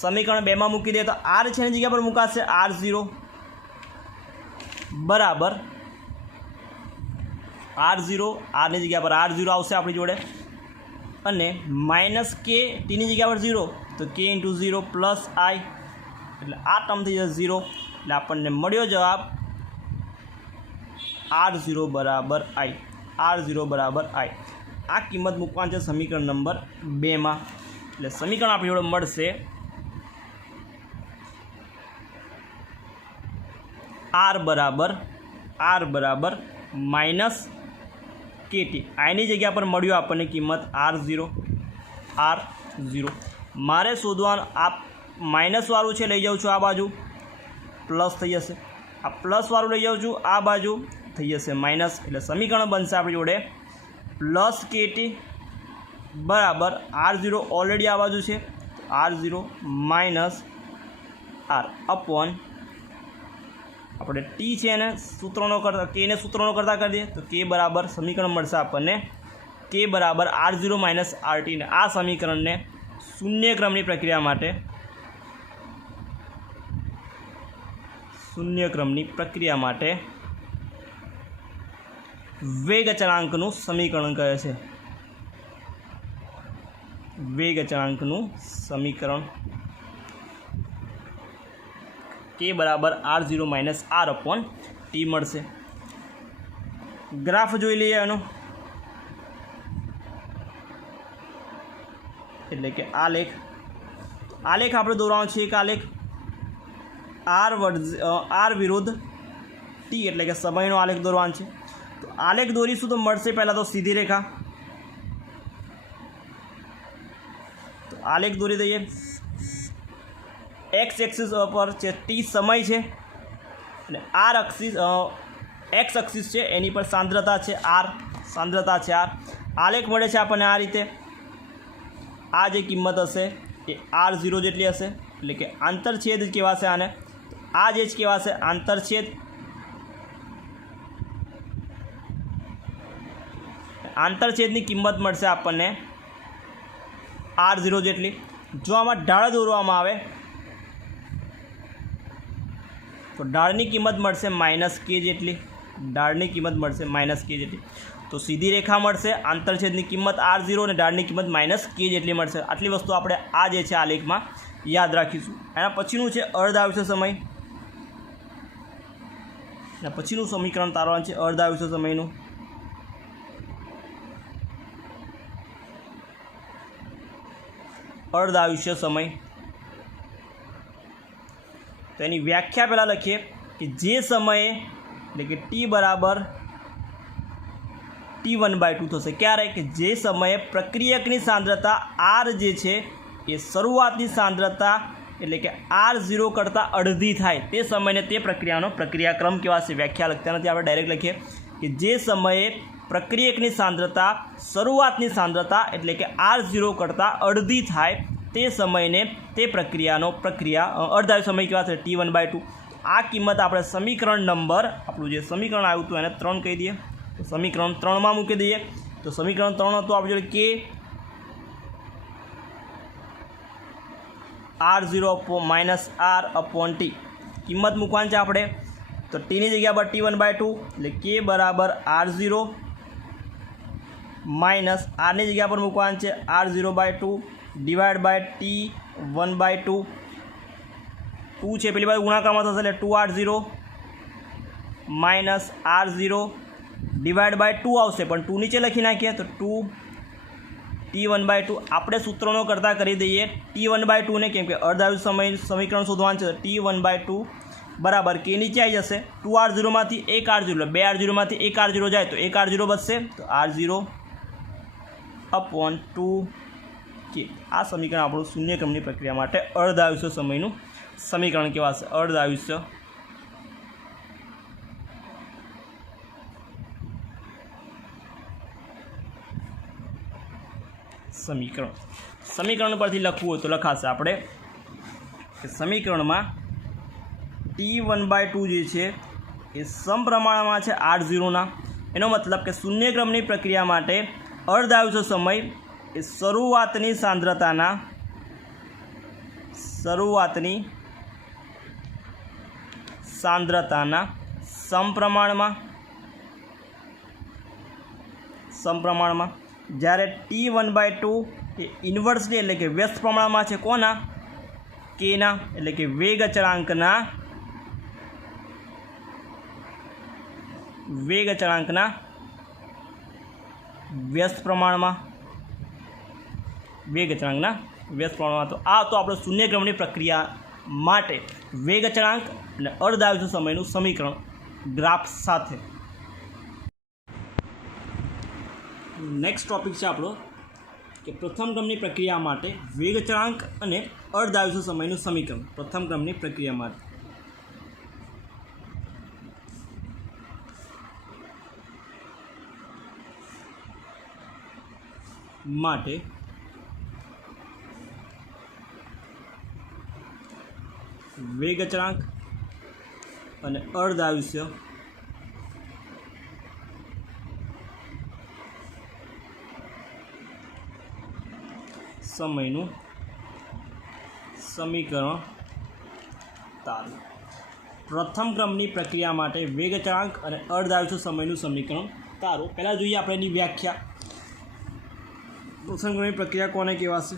સમીકરણ 2માં મૂકી દઈએ તો આર છે એની જગ્યા પર મૂકાશે R0 બરાબર R0, આરની જગ્યા પર R0 આવશે આપણી જોડે અને માઇનસ કે ટીની જગ્યા પર 0 તો કે ઇન્ટુ 0 પ્લસ આઈ એટલે આ ટર્મ થઈ જશે 0 એટલે આપણને મળ્યો જવાબ R0 બરાબર આઈ. R0 બરાબર આઈ. આ કિંમત મૂકવાની છે સમીકરણ નંબર 2માં. એટલે સમીકરણ આપણી જોડે મળશે R બરાબર માઇનસ કેટી. આઈની જગ્યા પર મળ્યું આપણને કિંમત R0. મારે શોધવાનું આ માઇનસવાળું છે લઈ જાઉં છું આ બાજુ પ્લસ થઈ જશે, આ પ્લસવાળું લઈ જાઉં છું આ બાજુ થઈ જશે માઇનસ. એટલે સમીકરણ બનશે આપણી જોડે પ્લસ કેટી બરાબર R0 ઓલરેડી આ બાજુ છે R0 માઇનસ આર અપોન આપણે ટી છે એને સૂત્રોનો કરતા કેને સૂત્રોનો કરતા કરી દઈએ તો કે બરાબર સમીકરણ મળશે આપણને કે બરાબર R0 માઇનસ આરટી. ને આ સમીકરણને શૂન્યક્રમની પ્રક્રિયા માટે વેગ અચળાંકનું સમીકરણ કહે છે. વેગ અચળાંકનું સમીકરણ કે બરાબર R0 minus R upon T મળશે. ગ્રાફ જોઈ લઈએ એનો, એટલે કે આલેખ આપણે દોરવાનો છે. એક આલેખ આર વિરુદ્ધ ટી એટલે કે સમયનો આલેખ દોરવાનો છે. તો આલેખ દોરીશું તો મળશે પહેલાં તો સીધી રેખા. તો આલેખ દોરી દઈએ. એક્સ એક્સિસ પર છે ટી સમય છે અને આર એક્સ એક્સિસ છે એની પર સાંદ્રતા છે આર. આલેખ મળે છે આપણને આ રીતે. આ જે કિંમત હશે એ R0 જેટલી હશે એટલે કે આંતરછેદ જ કહેવાશે આને. આ જે જ કહેવાશે આંતરછેદ. આંતરછેદની કિંમત મળશે આપણને R0 જેટલી. જો આમાં ઢાળ દોરવામાં આવે તો ઢાળની કિંમત મળશે માઇનસ કે જેટલી. તો સીધી રેખા મળશે, આંતરછેદની કિંમત R0 અને ઢાળની કિંમત માઇનસ કે જેટલી મળશે. આટલી વસ્તુ આપણે આ જે છે આલેખમાં યાદ રાખીશું. એના પછીનું છે અર્ધ આયુષ્ય સમય. એના પછીનું સમીકરણ તારવાનું છે અર્ધ આયુષ્ય સમયનું. અર્ધ આયુષ્ય સમય તો એની વ્યાખ્યા પહેલાં લખીએ કે જે સમયે એટલે કે ટી બરાબર T T1/2 થશે. ક્યારે? કે જે સમયે પ્રક્રિયકની સાંદ્રતા R જે છે એ શરૂઆતની સાંદ્રતા એટલે કે R0 કરતાં અડધી થાય તે સમયને તે પ્રક્રિયાનો પ્રક્રિયાક્રમ કહેવાશે. વ્યાખ્યા લખતા નથી, આપણે ડાયરેક્ટ લખીએ કે જે સમયે પ્રક્રિયકની સાંદ્રતા શરૂઆતની સાંદ્રતા એટલે કે R0 કરતાં અડધી થાય તે સમયને તે પ્રક્રિયાનો અર્ધાયુ સમય કહેવાશે T1/2. આ કિંમત આપણે સમીકરણ નંબર આપણું જે સમીકરણ આવ્યું હતું એને 3 કહી દઈએ. તો સમીકરણ 3માં મૂકી દઈએ. તો સમીકરણ 3 હતું આપણે જોડે કે R0 - R/T કિંમત મૂકવાની છે આપણે. તો ટીની જગ્યા પર T1/2 એટલે કે બરાબર R0 માઇનસ આરની જગ્યા પર મૂકવાનું છે R0/2 ડિવાઈડ બાય T1/2. 2 છે પેલી બાજુ ગુણાકારમાં થશે એટલે 2R0 minus R0 divide by 2 આવશે, પણ 2 નીચે લખી નાખીએ તો 2 T1/2. આપણે સૂત્રોનો કરતાં કરી દઈએ T1/2 ને, કેમ કે અર્ધાયુ સમય સમીકરણ શોધવાનું છે. T1/2 બરાબર કે નીચે આવી જશે 2R0માંથી 1R0 એટલે 2R0માંથી 1R0 જાય તો 1R0 બચશે, તો R0/2 કે આ સમીકરણ આપણું શૂન્યક્રમની પ્રક્રિયા માટે અર્ધાયુષ્ય સમયનું સમીકરણ કહેવાશે. અર્ધાયુષ્ય સમીકરણ પરથી લખવું હોય તો લખાશે આપણે કે સમીકરણમાં T1/2 જે છે એ સમપ્રમાણમાં છે R0ના. એનો મતલબ કે શૂન્યક્રમની પ્રક્રિયા માટે અર્ધાયુષ્ય સમય એ શરૂઆતની સાંદ્રતાના સમપ્રમાણમાં જ્યારે T1/2 એ ઇન્વર્સલી એટલે કે વ્યસ્ત પ્રમાણમાં છે. કોના? કેના એટલે કે વેગ અચળાંકના વ્યસ્ત પ્રમાણમાં. તો આ તો આપણે શૂન્યક્રમની પ્રક્રિયા માટે વેગ અચળાંક અને અર્ધાયુષ્ય સમયનું સમીકરણ ગ્રાફ સાથે. નેક્સ્ટ ટોપિક છે આપણો કે પ્રથમ ક્રમની પ્રક્રિયા માટે વેગ અચળાંક અને અર્ધાયુષ્ય સમયનું સમીકરણ. પ્રથમ ક્રમની પ્રક્રિયા માટે વેગ અચળાંક અને અર્ધાયુષ્ય સમયનું સમીકરણ તારવું. પ્રથમ ક્રમની પ્રક્રિયા માટે વેગ અચળાંક અને અર્ધાયુષ્ય સમયનું સમીકરણ તારવું. પહેલાં જોઈએ આપણે એની વ્યાખ્યા. પ્રથમ ક્રમની પ્રક્રિયા કોને કહેવાશે?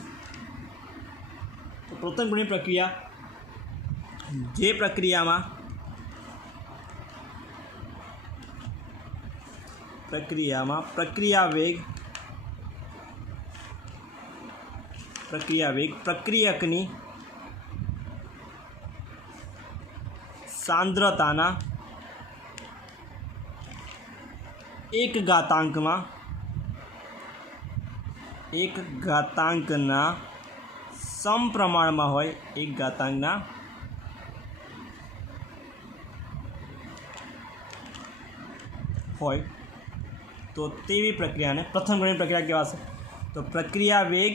તો પ્રથમ ક્રમની પ્રક્રિયા જે પ્રક્રિયામાં પ્રક્રિયા વેગ પ્રક્રિયકની સાંદ્રતાના એક ઘાતાંકના સમપ્રમાણમાં હોય. તો તેવી પ્રક્રિયાને પ્રથમ ક્રમની પ્રક્રિયા કહેવાશે. તો પ્રક્રિયા વેગ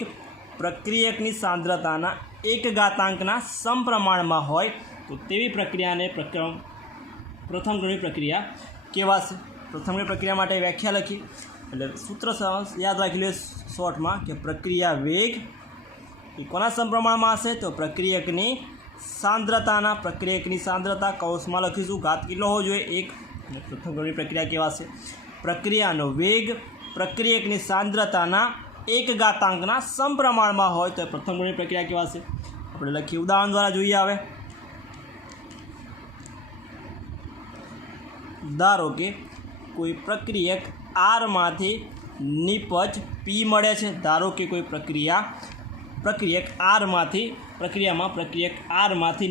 પ્રક્રિયકની સાંદ્રતાના એક ઘાતાંકના સમપ્રમાણમાં હોય તો તેવી પ્રક્રિયાને પ્રથમ ક્રમની પ્રક્રિયા કહેવાશે. પ્રથમ ક્રમની પ્રક્રિયા માટે વ્યાખ્યા લખી એટલે સૂત્ર યાદ રાખી લે શોર્ટમાં કે પ્રક્રિયા વેગ એ કોના સમપ્રમાણમાં હશે? તો પ્રક્રિયકની સાંદ્રતા કૌંસમાં લખીશું ઘાત કેટલો હોવો જોઈએ? 1. પ્રથમ ક્રમની પ્રક્રિયા કહેવાશે. પ્રક્રિયાનો વેગ પ્રક્રિયકની સાંદ્રતાના એક ઘાતાંકના સમપ્રમાણમાં હોય તો પ્રથમ ક્રમની પ્રક્રિયા કહેવાશે. આપણે લખીએ ઉદાહરણ દ્વારા જોઈએ. આવે ધારો કે કોઈ પ્રક્રિયક આરમાંથી નિપજ પી મળે છે. ધારો કે કોઈ પ્રક્રિયક આરમાંથી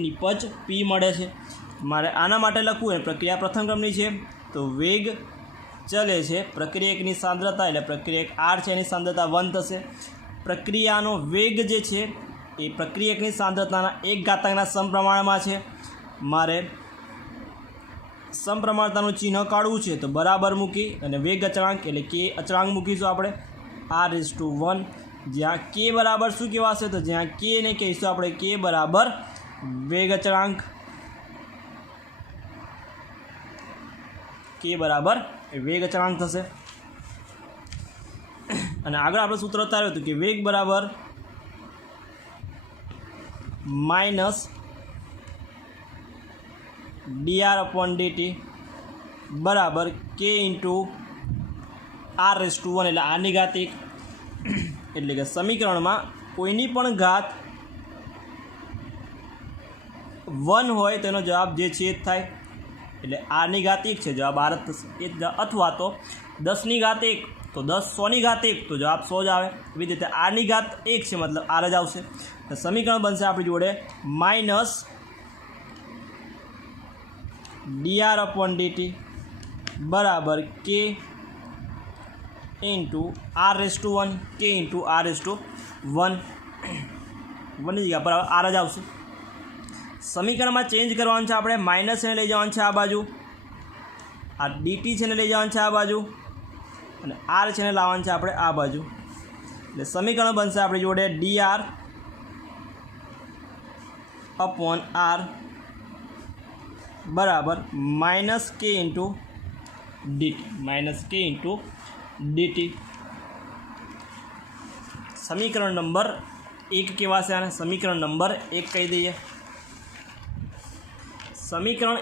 નિપજ પી મળે છે. મારે આના માટે લખવું હોય પ્રક્રિયા પ્રથમ ક્રમની છે તો વેગ ચલે છે, પ્રક્રિયા એકની સાંદ્રતા એટલે પ્રક્રિયા એક આર છે એની સાંદ્રતા 1 થશે. પ્રક્રિયાનો વેગ જે છે એ પ્રક્રિયા એકની સાંદ્રતાના 1 ઘાતાંકના સમપ્રમાણમાં છે. મારે સમપ્રમાણતાનું ચિહ્ન કાઢવું છે તો બરાબર મૂકી અને વેગ અચળાંક એટલે કે અચળાંક મૂકીશું આપણે r/1, જ્યાં કે બરાબર શું કહેવાશે તો જ્યાં કે ને કહીશું આપણે કે બરાબર વેગ અચળાંક, કે બરાબર વેગ અચળાંક થશે. અને આગળ આપણે સૂત્ર તાર્યું હતું કે વેગ બરાબર માઇનસ dr/dt બરાબર k ઇન્ટુ r/1 એટલે આરની ઘાત 1. એટલે કે સમીકરણમાં કોઈની પણ ઘાત 1 હોય તેનો જવાબ જે છે એ જ થાય. એટલે આરની ઘાત 1 છે, જવાબ r જ થશે. અથવા તો 10ની ઘાત 1 તો 10 100ની ઘાત 1 તો જવાબ 100 જ આવે. એવી રીતે આરની ઘાત 1 છે મતલબ r જ આવશે. તો સમીકરણ બનશે આપણી જોડે માઇનસ dr/dt બરાબર k into r/1, k into r/1, 1ની જગ્યા પર r જ આવશે. સમીકરણમાં ચેન્જ કરવાનું છે આપણે, માઇનસ એને લઈ જવાનું છે આ બાજુ, આ dt છે ને લઈ જવાનું છે આ બાજુ, અને r છે ને લાવવાનું છે આપણે આ બાજુ. એટલે સમીકરણ બનશે આપણી જોડે dr/r બરાબર માઇનસ k ઇન્ટુ dt. સમીકરણ નંબર 1 કહેવાશે આને, સમીકરણ નંબર 1 કહી દઈએ. સમીકરણ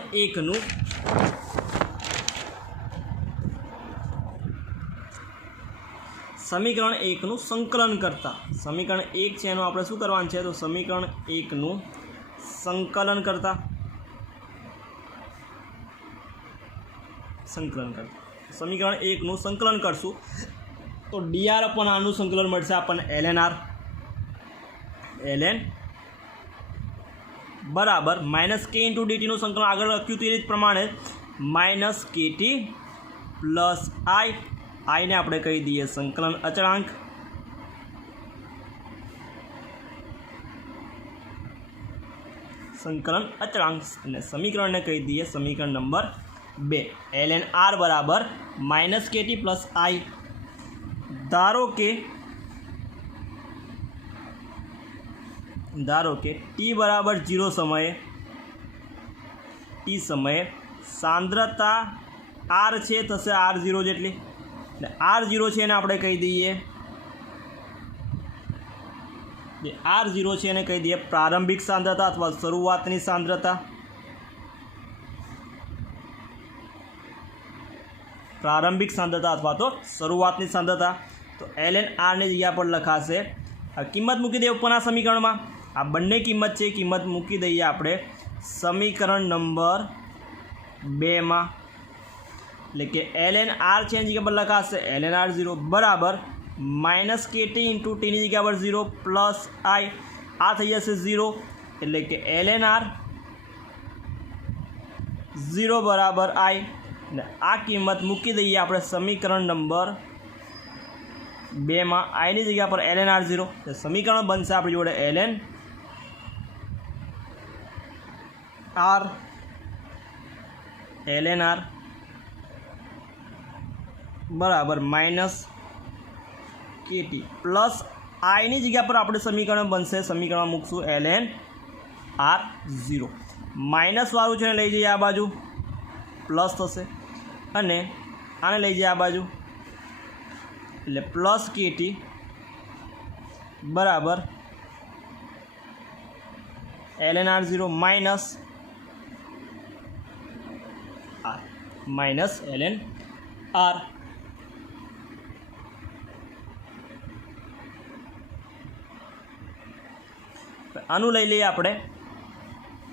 1નું સંકલન કરતા, સમીકરણ 1 છે એનું આપણે શું કરવાનું છે તો સમીકરણ 1નું સંકલન કરતા સમીકરણ 1નું સંકલન કરશું તો dr/rનું સંકલન મળશે આપણને ln બરાબર માઇનસ k ઇન્ટુ ડીટીનું સંકલન આગળ લખ્યું તે રીત પ્રમાણે માઇનસ KT પ્લસ આઈને આપણે કહી દઈએ સંકલન અચળાંક, અને સમીકરણને કહી દઈએ સમીકરણ નંબર 2 ln r બરાબર માઇનસ KT પ્લસ I. ધારો કે t બરાબર 0 સમયે સાંદ્રતા r છે થશે r0 જેટલી. એટલે r0 છે એને આપણે કહી દઈએ, જે r0 છે એને કહી દઈએ પ્રારંભિક સાંદ્રતા અથવા શરૂઆતની સાંદ્રતા. અથવા તો શરૂઆતની સાંદ્રતા. તો ln r ની જગ્યા પર લખાશે, આ કિંમત મૂકી દઈએ ઉપરના સમીકરણમાં, આ બંને કિંમત છે, કિંમત મૂકી દઈએ આપણે સમીકરણ નંબર 2માં. એટલે કે ln r છે એની જગ્યા પર લખાશે ln r0 બરાબર માઇનસ KT ઇન્ટુ ટીની જગ્યા પર 0 પ્લસ I, આ થઈ જશે 0. એટલે કે ln r 0 બરાબર I. અને આ કિંમત મૂકી દઈએ આપણે સમીકરણ નંબર 2માં, આઈની જગ્યા પર ln r0. તો સમીકરણ બનશે આપણી જોડે ln r બરાબર માઇનસ KT પ્લસ આઈની જગ્યા પર આપણે સમીકરણ બનશે, સમીકરણમાં મૂકશું ln r0. માઇનસવાળું છે ને લઈ જઈએ આ બાજુ, પ્લસ થશે, અને આને લઈ જઈએ આ બાજુ એટલે પ્લસ KT બરાબર ln r0 minus ln r. આનું લઈ લઈએ આપણે,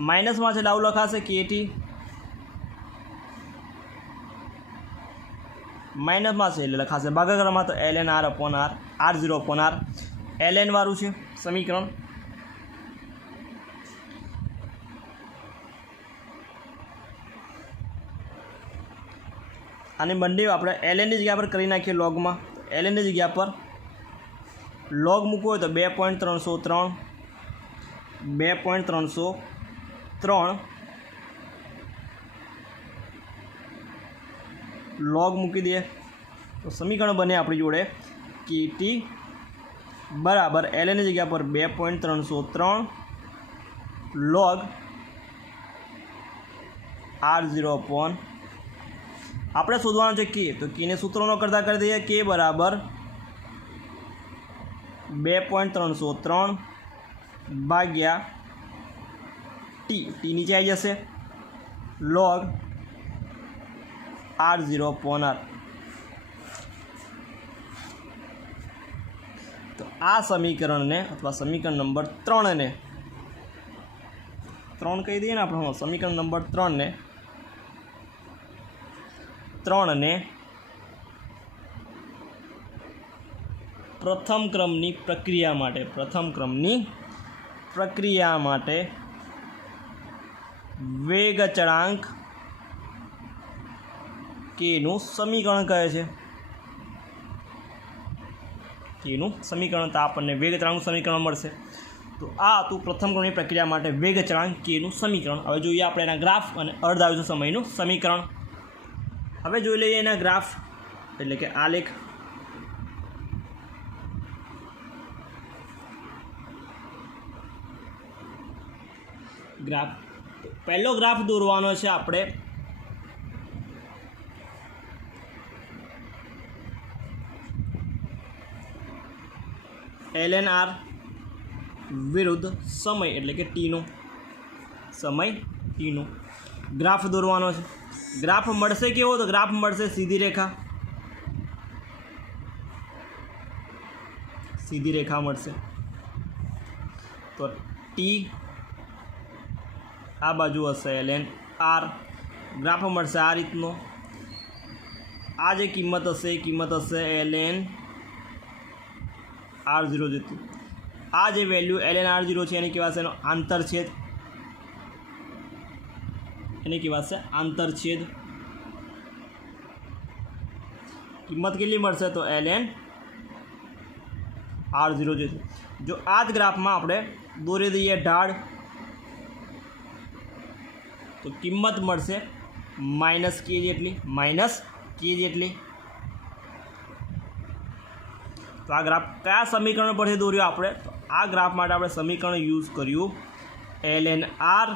માઇનસમાં છે ડાઉ લખાશે KT, માઇનસમાં છે એટલે લખાશે ભાગાકારમાં તો ln r upon r, r0 upon r, ln વાળું છે સમીકરણ. આને બંને આપણે lnની જગ્યા પર કરી નાખીએ લોગમાં. lnની જગ્યા પર લોગ મૂકવો હોય તો 2.303 લોગ મૂકી દઈએ તો સમીકરણ બને આપણી જોડે કે ટી બરાબર lnની જગ્યા પર 2.303 લોગ R0 अपॉन આપણે શોધવાનું છે કે, તો કીને સૂત્રોનો કરતા કરી દઈએ કે બરાબર 2.303 ભાગ્યા ટી નીચે આવી જશે લોગ R0 अपॉन R. તો આ સમીકરણને અથવા સમીકરણ નંબર 3 કહી દઈએ ને આપણે. સમીકરણ નંબર 3 ને પ્રથમ ક્રમની પ્રક્રિયા માટે વેગ અચળાંક કેનું સમીકરણ કહે છે. કેનું સમીકરણ તો આપણને વેગ અચળાંકનું સમીકરણ મળશે. તો આ હતું પ્રથમ ક્રમની પ્રક્રિયા માટે વેગ અચળાંક કેનું સમીકરણ. હવે જોઈએ આપણે એના ગ્રાફ અને અર્ધ આયુષ્ય સમયનું સમીકરણ. હવે જોઈ લઈએ એના ગ્રાફ એટલે કે આલેખ. ગ્રાફ પહેલો ગ્રાફ દોરવાનો છે આપણે lnr વિરુદ્ધ સમય એટલે કે ટીનો ગ્રાફ દોરવાનો છે. ગ્રાફ મળશે કેવો? તો ગ્રાફ મળશે સીધી રેખા મળશે. તો ટી આ બાજુ હશે lnr, ગ્રાફ મળશે આ રીતનો. આ જે કિંમત હશે એ કિંમત હશે lnr0 જેટલી. આ જે વેલ્યુ lnr0 છે એની કહેવાશે એનો આંતરછેદ. કિંમત કેટલી મળશે? તો lnr0 જેટલી. જો આ જ ગ્રાફમાં આપણે દોરી દઈએ ઢાળ તો કિંમત મળશે -k જેટલી. તો આ ગ્રાફ કયા સમીકરણ પરથી દોર્યો આપણે? તો આ ગ્રાફ માટે આપણે સમીકરણ યુઝ કર્યું lnr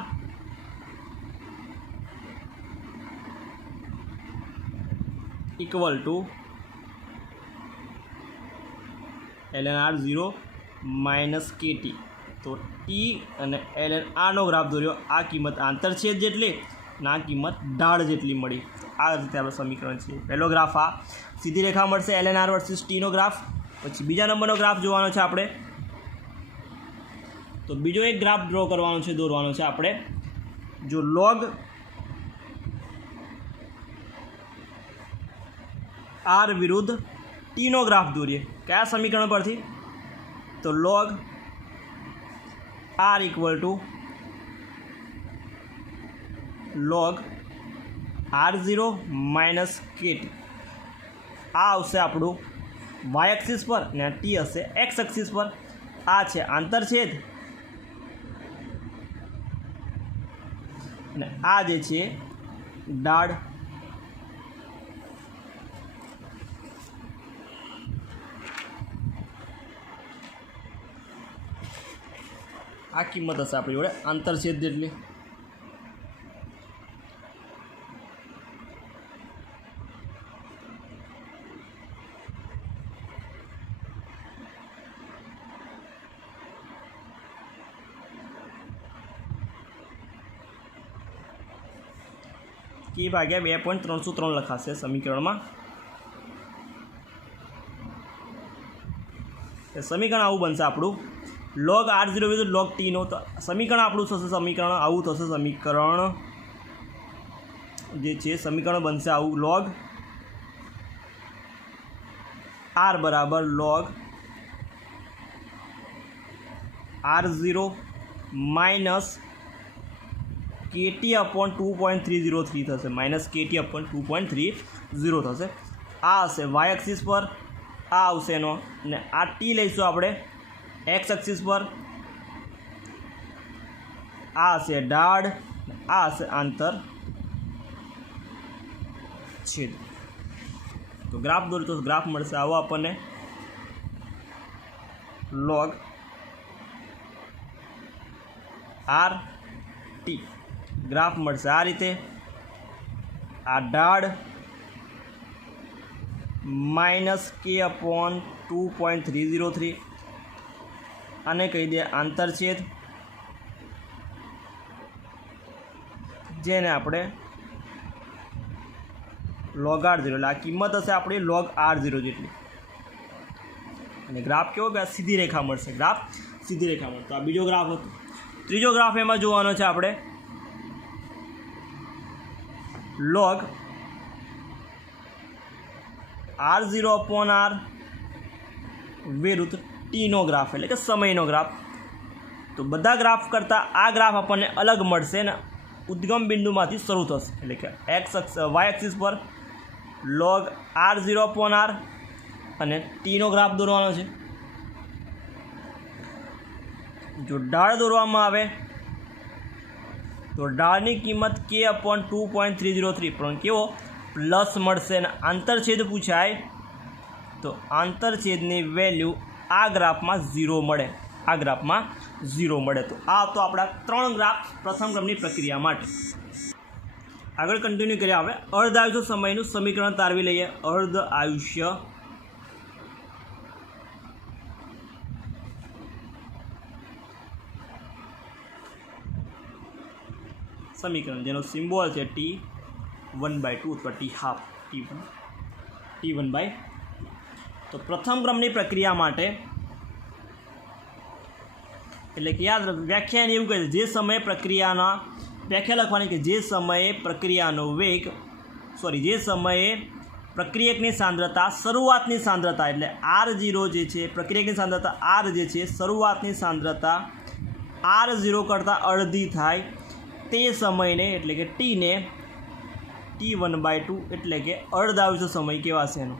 = lnr0 - kt. તો ટી અને lnrનો ગ્રાફ દોર્યો. આ કિંમત આંતરછેદ જેટલી અને આ કિંમત ઢાળ જેટલી મળી. આ રીતે આપણે સમીકરણ છે. પહેલો ગ્રાફ આ સીધી રેખા મળશે lnr વર્સિસ ટીનો ગ્રાફ. પછી બીજા નંબરનો ગ્રાફ જોવાનો છે આપણે. તો બીજો એક ગ્રાફ દોરવાનો છે આપણે. જો લોગ r વિરુદ્ધ ટીનો ગ્રાફ દોરીએ કયા સમીકરણ પરથી? તો log r = log R0 - kt. આ આવશે આપણું y એક્સિસ પર અને ટી હશે x એક્સિસ પર. આ છે આંતરછેદ અને આ જે છે ઢાળ. આ કિંમત હશે આપણી જોડે આંતરછેદ જેટલી. k ભાગ્યા 2.303 લખાશે સમીકરણમાં. સમીકરણ આવું બનશે આપણું log R0 વિરુદ્ધ log t નો. તો સમીકરણ આપણું થશે આવું થશે. સમીકરણ જે છે સમીકરણ બનશે આવું log R બરાબર log R0 minus KT upon 2.303 થશે. -KT upon 2.303 0 થશે। આ હશે વાય એક્સિસ પર, આ આવશે એનો, ને આ ટી લઈશું આપણે એક્સ એક્સિસ પર, આ હશે ઢાળ, આ હશે આંતર છેદ। તો ગ્રાફ દોરી તો ગ્રાફ મળશે આવો આપણને, log આર ટી ગ્રાફ મળશે આ રીતે। આ ઢાળ -k/2.303 અને કહી દે આંતરછેદ, જેને આપણે log r0, એટલે આ કિંમત હશે આપણી log r0 જેટલી। અને ગ્રાફ કેવો કે સીધી રેખા મળશે, ગ્રાફ સીધી રેખા મળશે। તો આ બીજો ગ્રાફ હતો। ત્રીજો ગ્રાફ એમાં જોવાનો છે આપણે log r0/r વિરુદ્ધ ટીનો ગ્રાફ, એટલે કે સમયનો ગ્રાફ। તો બધા ગ્રાફ કરતાં આ ગ્રાફ આપણને અલગ મળશે ને ઉદ્ગમ બિંદુમાંથી શરૂ થશે, એટલે કે વાય એક્સિસ પર log r0/r અને ટીનો ગ્રાફ દોરવાનો છે। જો ઢાળ દોરવામાં આવે તો ઢાળની કિંમત k/2.303, પણ કેવો પ્લસ મળશે, અને આંતરછેદ પૂછાય તો આંતરછેદની વેલ્યુ આ ગ્રાફમાં 0 મળે, આ ગ્રાફમાં 0 મળે। તો આ તો આપણા 3 ગ્રાફ પ્રથમ ક્રમની પ્રક્રિયા માટે। આગળ કન્ટિન્યુ કરીએ હવે અર્ધ આયુષ્ય સમયનું સમીકરણ તારવી લઈએ। અર્ધ આયુષ્ય સમીકરણ, જેનો સિમ્બોલ છે T1/2 અથવા T1/2। તો પ્રથમ ક્રમની પ્રક્રિયા માટે એટલે કે યાદ રાખો વ્યાખ્યાને એવું કહે છે જે સમયે પ્રક્રિયાના વ્યાખ્યા લખવાની કે જે સમયે પ્રક્રિયાનો વેગ જે સમયે પ્રક્રિયકની સાંદ્રતા શરૂઆતની સાંદ્રતા એટલે R0 જે છે પ્રક્રિયકની સાંદ્રતા R જે છે શરૂઆતની સાંદ્રતા R0 કરતાં અડધી થાય તે સમયને એટલે કે ટીને T1/2 એટલે કે અર્ધ આયુષ્ય સમય કહેવાશે। એનો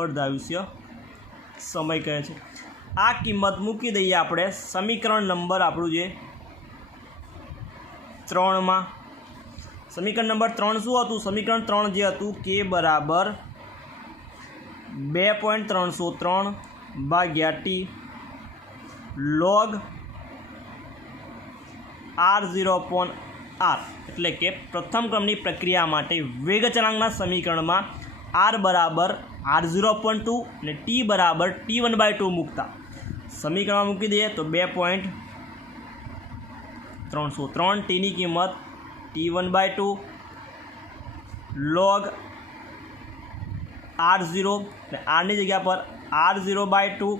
અર્ધ આયુષ્ય સમય કહે છે। આ કિંમત મૂકી દઈએ આપણે સમીકરણ નંબર આપણું જે 3માં। સમીકરણ નંબર 3 શું હતું? સમીકરણ 3 જે હતું k બરાબર 2.303 ભાગ્યા t log r0/r, એટલે કે પ્રથમ ક્રમની પ્રક્રિયા માટે વેગ ચલાંકના સમીકરણમાં r બરાબર r0/2 અને t બરાબર T1/2 મૂકતા સમીકરણમાં મૂકી દઈએ તો 2.303 ટીની કિંમત T1/2 log r0, એટલે આરની જગ્યા પર r0/2,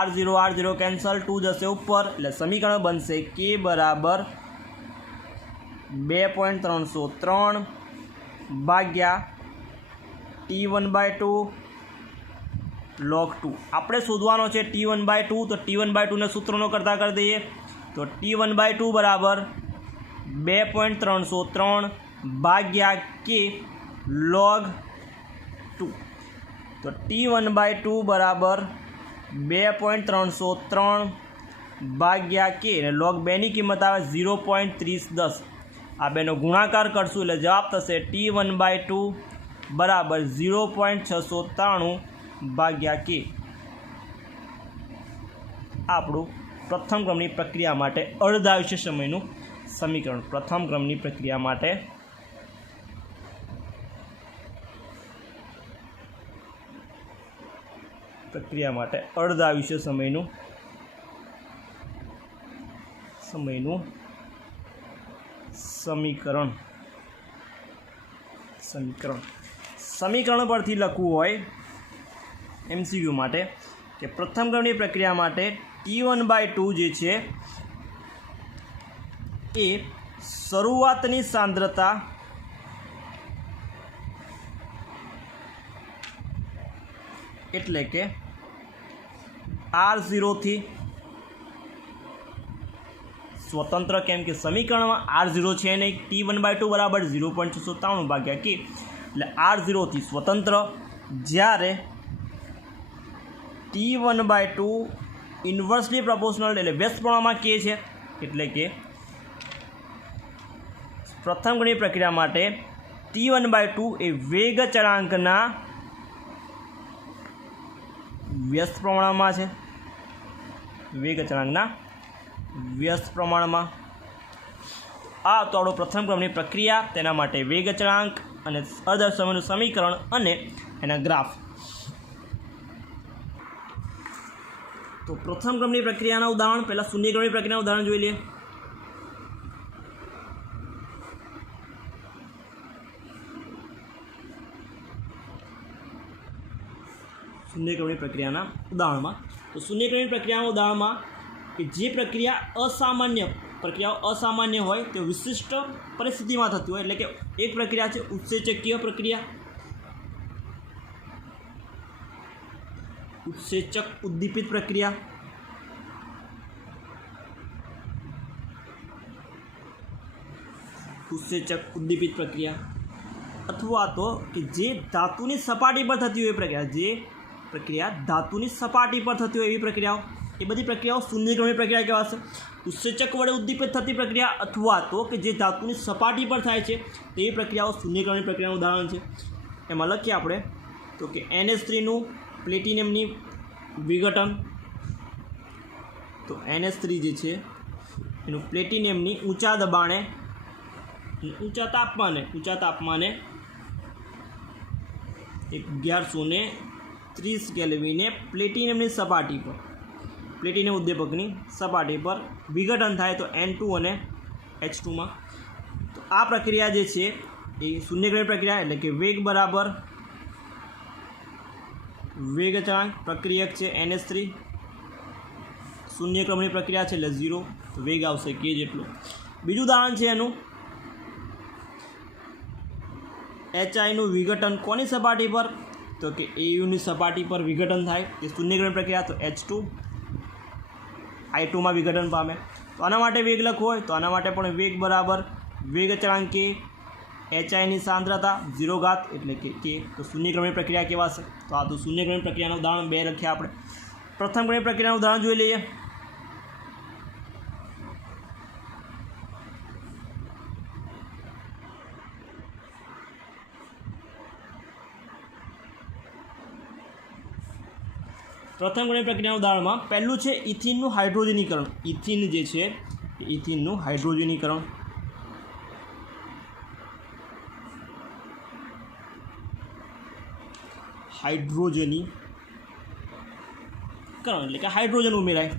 r0 કેન્સલ, 2 જશે ઉપર, એટલે સમીકરણ બનશે k બરાબર 2.303 ભાગ્યા T1/2 log 2। આપણે શોધવાનો છે T1/2, તો T1/2 ને સૂત્રનો કરતા કરી દઈએ તો T1/2 બરાબર 2.303 ભાગ્યા k log 2। તો T1/2 બરાબર 2.303 ભાગ્યા k અને log 2ની કિંમત આવે 0.3010। આ બેનો ગુણાકાર કરશું એટલે જવાબ થશે T1/2 બરાબર 0.693 ભાગ્યા k। આપણું પ્રથમ ક્રમની પ્રક્રિયા માટે અર્ધ આયુષ્ય સમયનું સમીકરણ। પ્રથમ ક્રમની પ્રક્રિયા માટે અર્ધ આયુષ્ય સમયનું સમીકરણ પરથી લખવું હોય MCQ માટે કે પ્રથમ ક્રમની પ્રક્રિયા માટે T1/2 જે છે એ શરૂઆતની સાંદ્રતા એટલે કે R0 થી સ્વતંત્ર, કેમ કે સમીકરણમાં R0 છે નહીં. T1/2 બરાબર 0.693 ભાગ્યા K, એટલે R0 થી સ્વતંત્ર. જ્યારે T1/2 ઇન્વર્સલી પ્રોપોર્શનલ એટલે વ્યસ્ત પ્રમાણમાં K છે, એટલે કે પ્રથમ ગણિત પ્રક્રિયા માટે T1/2 એ વેગ ચળાંકના વ્યસ્ત પ્રમાણમાં છે. વેગ ચળાંકના વ્યસ્ત પ્રમાણમાં. આ તો આપણો પ્રથમ ક્રમની પ્રક્રિયા, તેના માટે વેગ ચળાંક અને અર્ધસમયનું સમીકરણ અને એના ગ્રાફ. તો પ્રથમ ક્રમની પ્રક્રિયાના ઉદાહરણ, પહેલાં શૂન્ય ક્રમની પ્રક્રિયાના ઉદાહરણ જોઈ લઈએ. શૂન્ય ક્રમની પ્રક્રિયાના ઉદાહરણમાં, તો શૂન્ય ક્રમની પ્રક્રિયાના ઉદાહરણમાં કે જે પ્રક્રિયાઓ અસામાન્ય હોય તે વિશિષ્ટ પરિસ્થિતિમાં થતી હોય, એટલે કે એક પ્રક્રિયા છે ઉત્સેચકીય પ્રક્રિયા, ઉત્સેચક ઉદ્દીપિત પ્રક્રિયા, ઉત્સેચક ઉદ્દીપિત પ્રક્રિયા, અથવા તો કે જે ધાતુની સપાટી પર થતી હોય પ્રક્રિયા, જે પ્રક્રિયા ધાતુની સપાટી પર થતી હોય એવી પ્રક્રિયાઓ, એ બધી પ્રક્રિયાઓ શૂન્ય ક્રમની પ્રક્રિયા કહેવાશે. ઉત્સેચક વડે ઉદ્દીપિત થતી પ્રક્રિયા અથવા તો કે જે ધાતુની સપાટી પર થાય છે તેવી પ્રક્રિયાઓ શૂન્ય ક્રમની પ્રક્રિયાનું ઉદાહરણ છે. એમાં લખીએ આપણે તો કે NH3નું પ્લેટિનિયમની વિઘટન. તો NH3 જે છે એનું પ્લેટિનિયમની ઊંચા દબાણે, ઊંચા તાપમાને 1130 કેલ્વિને પ્લેટિનિયમની સપાટી પર, પ્લેટિનિયમ ઉદ્દીપકની સપાટી પર વિઘટન થાય તો N2 અને H2માં. તો આ પ્રક્રિયા જે છે એ શૂન્ય ક્રમની પ્રક્રિયા, એટલે કે વેગ બરાબર વેગ અચળાંક, પ્રક્રિયક છે NH3, શૂન્ય ક્રમની પ્રક્રિયા છે એટલે 0, તો વેગ આવશે K જેટલો. બીજું ઉદાહરણ છે એનું HIનું વિઘટન કોની સપાટી પર, તો કે AUની સપાટી પર વિઘટન થાય, એ શૂન્ય ક્રમની પ્રક્રિયા, તો H2 I2માં વિઘટન પામે. તો આના માટે વેગ લખવો હોય તો આના માટે પણ વેગ બરાબર વેગ અચળાંક K, HIની સાંદ્રતા 0 ઘાત એટલે કે K. તો શૂન્ય ક્રમની પ્રક્રિયા કહેવાશે. તો આ તો શૂન્ય ક્રમની પ્રક્રિયાનું ઉદાહરણ 2 લખ્યા આપણે. પ્રથમ ક્રમની પ્રક્રિયાનું ઉદાહરણ જોઈ લઈએ. પ્રથમ ક્રમની પ્રક્રિયાના ઉદાહરણમાં પહેલું છે ઇથિનનું હાઇડ્રોજનીકરણ. ઇથિન જે છે એ ઇથિનનું હાઇડ્રોજનીકરણ. હાઇડ્રોજનીકરણ એટલે કે હાઇડ્રોજન ઉમેરાય,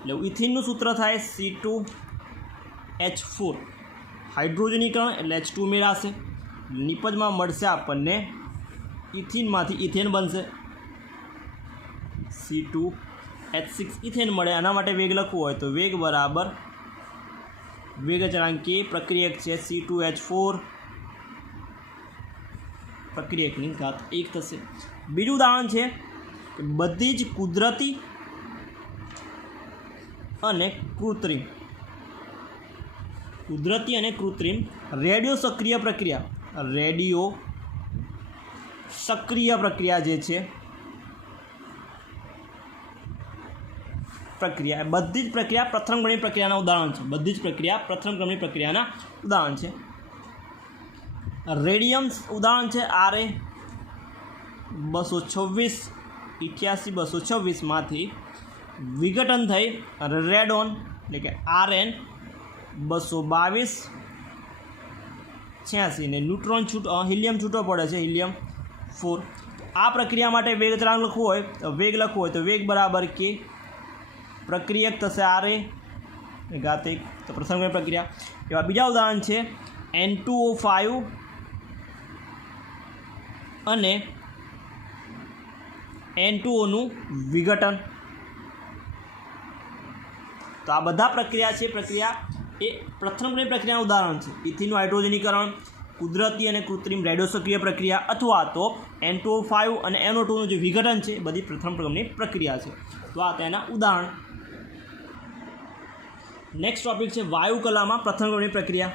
એટલે ઇથિનનું સૂત્ર થાય C2H4. હાઇડ્રોજનીકરણ એટલે H2 ઉમેરાશે, નિપજમાં મળશે આપણને ઇથિનમાંથી ઇથેન બનશે, C2H6 ઇથેન મળે. આના માટે વેગ લખવું હોય તો વેગ બરાબર વેગ અચળાંક K, પ્રક્રિયક છે C2H4, પ્રક્રિયકની ઘાત 1 થશે. બીજું ઉદાહરણ છે કે બધી જ કુદરતી અને કૃત્રિમ રેડિયો સક્રિય પ્રક્રિયા જે છે પ્રક્રિયા, બધી જ પ્રક્રિયા પ્રથમ ક્રમની પ્રક્રિયાના ઉદાહરણ છે. બધી જ પ્રક્રિયા પ્રથમ ક્રમની પ્રક્રિયાના ઉદાહરણ છે. રેડિયમ ઉદાહરણ છે RA 226માંથી વિઘટન થઈ રેડોન એટલે કે RN 22286 ને ન્યુટ્રોન હિલિયમ છૂટો પડે છે, હિલિયમ 4. આ પ્રક્રિયા માટે વેગ અચળાંક લખવો હોય તો વેગ બરાબર K, પ્રક્રિયક થશે RA ઘાત 1. તો પ્રથમ ક્રમની પ્રક્રિયા. એવા બીજા ઉદાહરણ છે N2O5 અને N2Oનું વિઘટન. તો આ બધા પ્રક્રિયા છે, પ્રક્રિયા એ પ્રથમ ક્રમની પ્રક્રિયાનું ઉદાહરણ છે. ઇથિનનું હાઇડ્રોજનીકરણ, કુદરતી અને કૃત્રિમ રેડિયો સક્રિય પ્રક્રિયા અથવા તો N2O5 અને NO2નું જે વિઘટન છે એ બધી પ્રથમ ક્રમની પ્રક્રિયા છે. તો આ તેના ઉદાહરણ. નેક્સ્ટ ટોપિક છે વાયુ કલામાં પ્રથમ ક્રમની પ્રક્રિયા.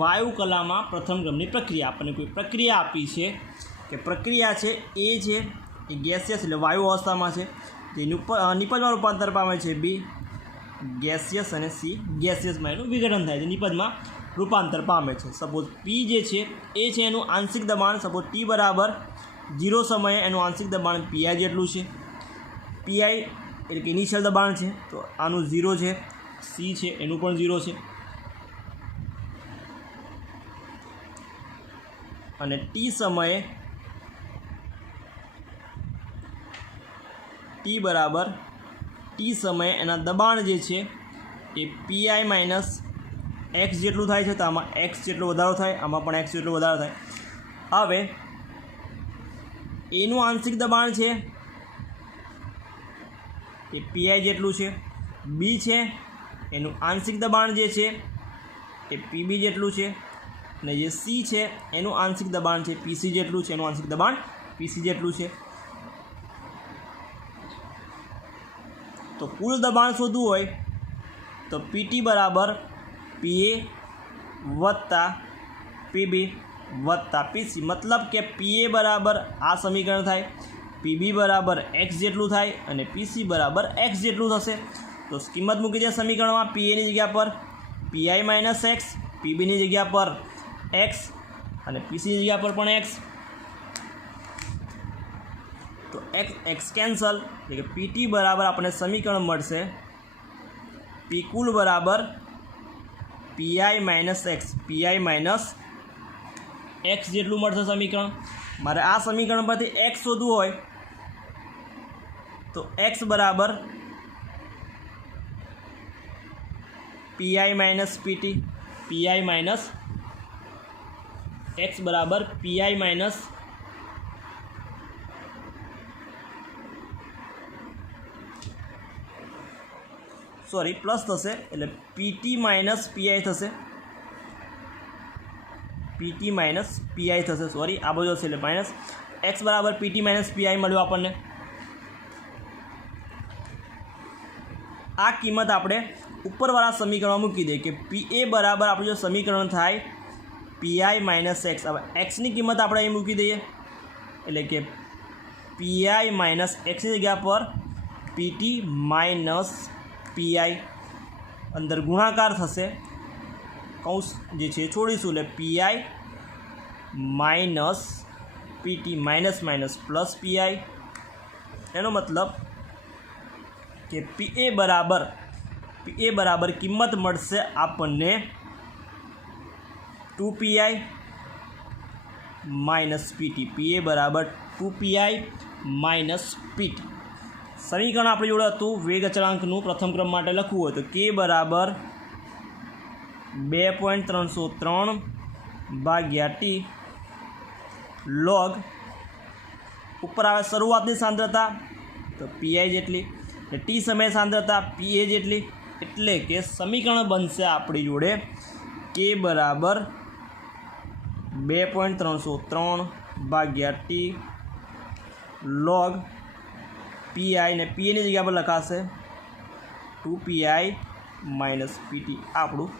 વાયુ કલામાં પ્રથમ ક્રમની પ્રક્રિયા. આપણને કોઈ પ્રક્રિયા આપી છે કે પ્રક્રિયા છે એ ગેસિયસ એટલે વાયુ અવસ્થામાં છે, જે નિપજમાં રૂપાંતર પામે છે બી ગેસિયસ અને સી ગેસિયસમાં એનું વિઘટન થાય છે, નિપજમાં રૂપાંતર પામે છે. સપોઝ પી જે છે એ છે એનું આંશિક દબાણ, સપોઝ ટી બરાબર 0 સમયે એનું આંશિક દબાણ પીઆઈ જેટલું છે. પીઆઈ એટલે કે ઇનિશિયલ દબાણ છે તો આનું 0 છે. સી છે એનું પણ 0 છે. અને ટી સમયે એના દબાણ જે છે એ પીઆઈ માઇનસ એક્સ જેટલું થાય છે. તો આમાં એક્સ જેટલો વધારો થાય, આમાં પણ એક્સ જેટલો વધારો થાય. હવે એનું આંશિક દબાણ છે એ પીઆઈ જેટલું છે. બી છે એનું આંશિક દબાણ જે છે એ પીબી જેટલું છે. અને જે સી છે એનું આંશિક દબાણ છે પીસી જેટલું છે, એનું આંશિક દબાણ પીસી જેટલું છે. તો કુલ દબાણ શોધવું હોય તો પીટી બરાબર પીએ વત્તા પીબી વત્તા પીસી, મતલબ કે પીએ બરાબર આ સમીકરણ થાય, પીબી બરાબર એક્સ જેટલું થાય અને પીસી બરાબર એક્સ જેટલું થશે. તો કિંમત મૂકી દે સમીકરણમાં, પીએની જગ્યા પર પીઆઈ માઇનસ એક્સ, પીબીની જગ્યા પર એક્સ અને પીસીની જગ્યા પર પણ એક્સ. તો એક્સ કેન્સલ, એટલે કે પીટી બરાબર આપણને સમીકરણ મળશે પી કુલ બરાબર PI minus x, PI minus x જેટલું મળશે સમીકરણ. મારે આ સમીકરણ પરથી એક્સ શોધવું હોય તો એક્સ બરાબર PI minus PT, PI minus x બરાબર પીઆઈ માઇનસ પ્લસ થશે એટલે પીટી માઇનસ પીઆઈ થશે, પીટી માઇનસ પીઆઈ થશે. આ બધું હશે એટલે માઇનસ એક્સ બરાબર પીટી માઇનસ પીઆઈ મળ્યું આપણને. આ કિંમત આપણે ઉપરવાળા સમીકરણમાં મૂકી દઈએ કે પીએ બરાબર આપણું જો સમીકરણ થાય પીઆઈ માઇનસ એક્સ. હવે એક્સની કિંમત આપણે અહીં મૂકી દઈએ એટલે કે પીઆઈ માઇનસ એક્સની જગ્યા પર પીટી માઇનસ પીઆઈ, અંદર ગુણાકાર થશે, કૌંસ જે છે છોડીશું એટલે PI minus PT minus minus plus PI. એનો મતલબ કે પીએ બરાબર કિંમત મળશે આપણને 2PI માઇનસ પીટી, પીએ બરાબર 2PI માઇનસ પીટી. સમીકરણ આપણી જોડે હતું વેગ અચળાંકનું પ્રથમ ક્રમ માટે લખવું હોય તો કે બરાબર 2.303 ભાગ્યા ટી લોગ ઉપર આવે શરૂઆતની સાંદ્રતા તો પીઆઈ જેટલી, ટી સમય સાંદ્રતા પીએ જેટલી, એટલે કે સમીકરણ બનશે આપણી જોડે કે બરાબર 2.303 ભાગ્યા ટી લોગ પીઆઈ ને પીએની જગ્યા પર લખાશે 2PI માઇનસ પીટી. આપણું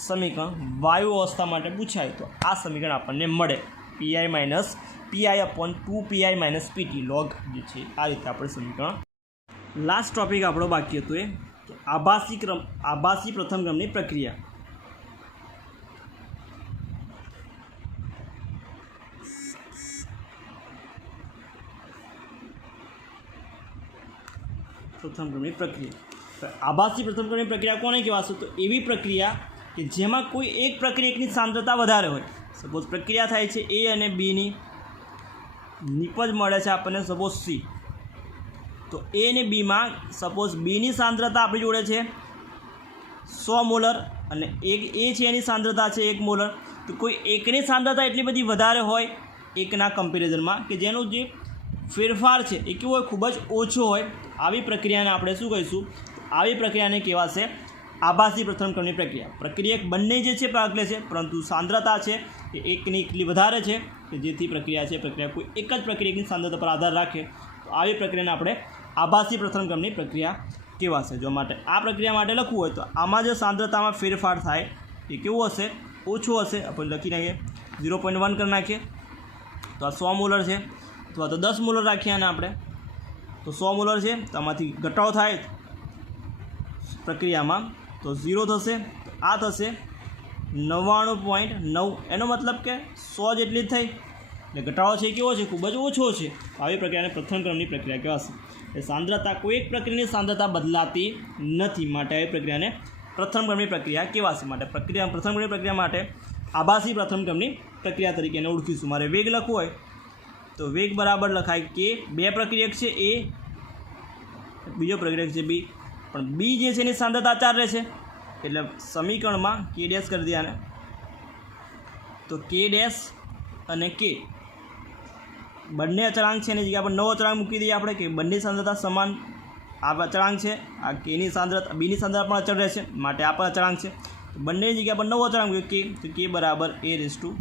સમીકરણ વાયુ અવસ્થા માટે પૂછાય તો આ સમીકરણ આપણને મળે PI minus PI upon 2PI minus PT log જે છે આ રીતે આપણે સમીકરણ. લાસ્ટ ટોપિક આપણો બાકી હતો એ આભાસી પ્રથમ ક્રમની પ્રક્રિયા. પ્રથમ ક્રમની પ્રક્રિયા. આભાસી પ્રથમ ક્રમની પ્રક્રિયા કોને કહેવાશે? તો એવી પ્રક્રિયા કે જેમાં કોઈ એક પ્રક્રિયકની સાંદ્રતા વધારે હોય. સપોઝ પ્રક્રિયા થાય છે એ અને બીની, નિપજ મળે છે આપણને સપોઝ સી, તો એ અને બીમાં સપોઝ બીની સાંદ્રતા આપણી જોડે છે 100 મોલર અને એક એ છે એની સાંદ્રતા છે 1 મોલર. તો કોઈ એકની સાંદ્રતા એટલી બધી વધારે હોય એકના કમ્પેરિઝનમાં કે જેનો જે ફેરફાર છે એ કેવો હોય ખૂબ જ ઓછો હોય. આવી પ્રક્રિયાને આપણે શું કહીશું? આવી પ્રક્રિયાને કહેવાશે આભાસી પ્રથમ ક્રમની પ્રક્રિયા એક બંને જે છે ભાગ લે છે, પરંતુ સાંદ્રતા છે એ એકની એટલી વધારે છે કે જેથી પ્રક્રિયા કોઈ એક જ પ્રક્રિયાની સાંદ્રતા પર આધાર રાખે. તો આવી પ્રક્રિયાને આપણે આભાસી પ્રથમ ક્રમની પ્રક્રિયા કહેવાશે. જો માટે આ પ્રક્રિયા માટે લખવું હોય તો આમાં જો સાંદ્રતામાં ફેરફાર થાય એ કેવું હશે? ઓછું હશે. આપણે લખી નાખીએ 0.1 કરી નાખીએ તો આ 100 મોલર છે, અથવા તો 10 મોલર રાખીએ અને આપણે તો 100 મોલર છે, તો આમાંથી ઘટાડો થાય પ્રક્રિયામાં તો 0 થશે. તો આ થશે 99.9. એનો મતલબ કે 100 જેટલી જ થઈ, એટલે ઘટાડો છે કેવો છે? ખૂબ જ ઓછો છે. આવી પ્રક્રિયાને પ્રથમ ક્રમની પ્રક્રિયા કહેવાશે. એ સાંદ્રતા કોઈ એક પ્રક્રિયાની સાંદ્રતા બદલાતી નથી, માટે આવી પ્રક્રિયાને પ્રથમ ક્રમની પ્રક્રિયા કહેવાશે. માટે પ્રથમ ક્રમની પ્રક્રિયા માટે આભાસી પ્રથમ ક્રમની પ્રક્રિયા તરીકે એને ઓળખીશું. મારે વેગ લખવું હોય તો વેગ બરાબર લખાય કે બે પ્રક્રિયક છે એ, બીજો પ્રક્રિયક છે બી, પણ બી જે છે એની સાંદ્રતા 4 રહેશે, એટલે સમીકરણમાં કે ડેશ કરી દઈએ આને, તો કે ડેશ અને કે બંને અચળાંક છે એની જગ્યા પર નવો અચળાંક મૂકી દઈએ આપણે કે બંને સાંદ્રતા સમાન. આ અચળાંક છે, આ કેની સાંદ્રતા બીની સાંદ્રતા પણ અચળ રહેશે, માટે આ પણ અચળાંક છે. બંને જગ્યા પર નવો અચળાંક મૂક્યો કે, તો કે બરાબર a⁻1.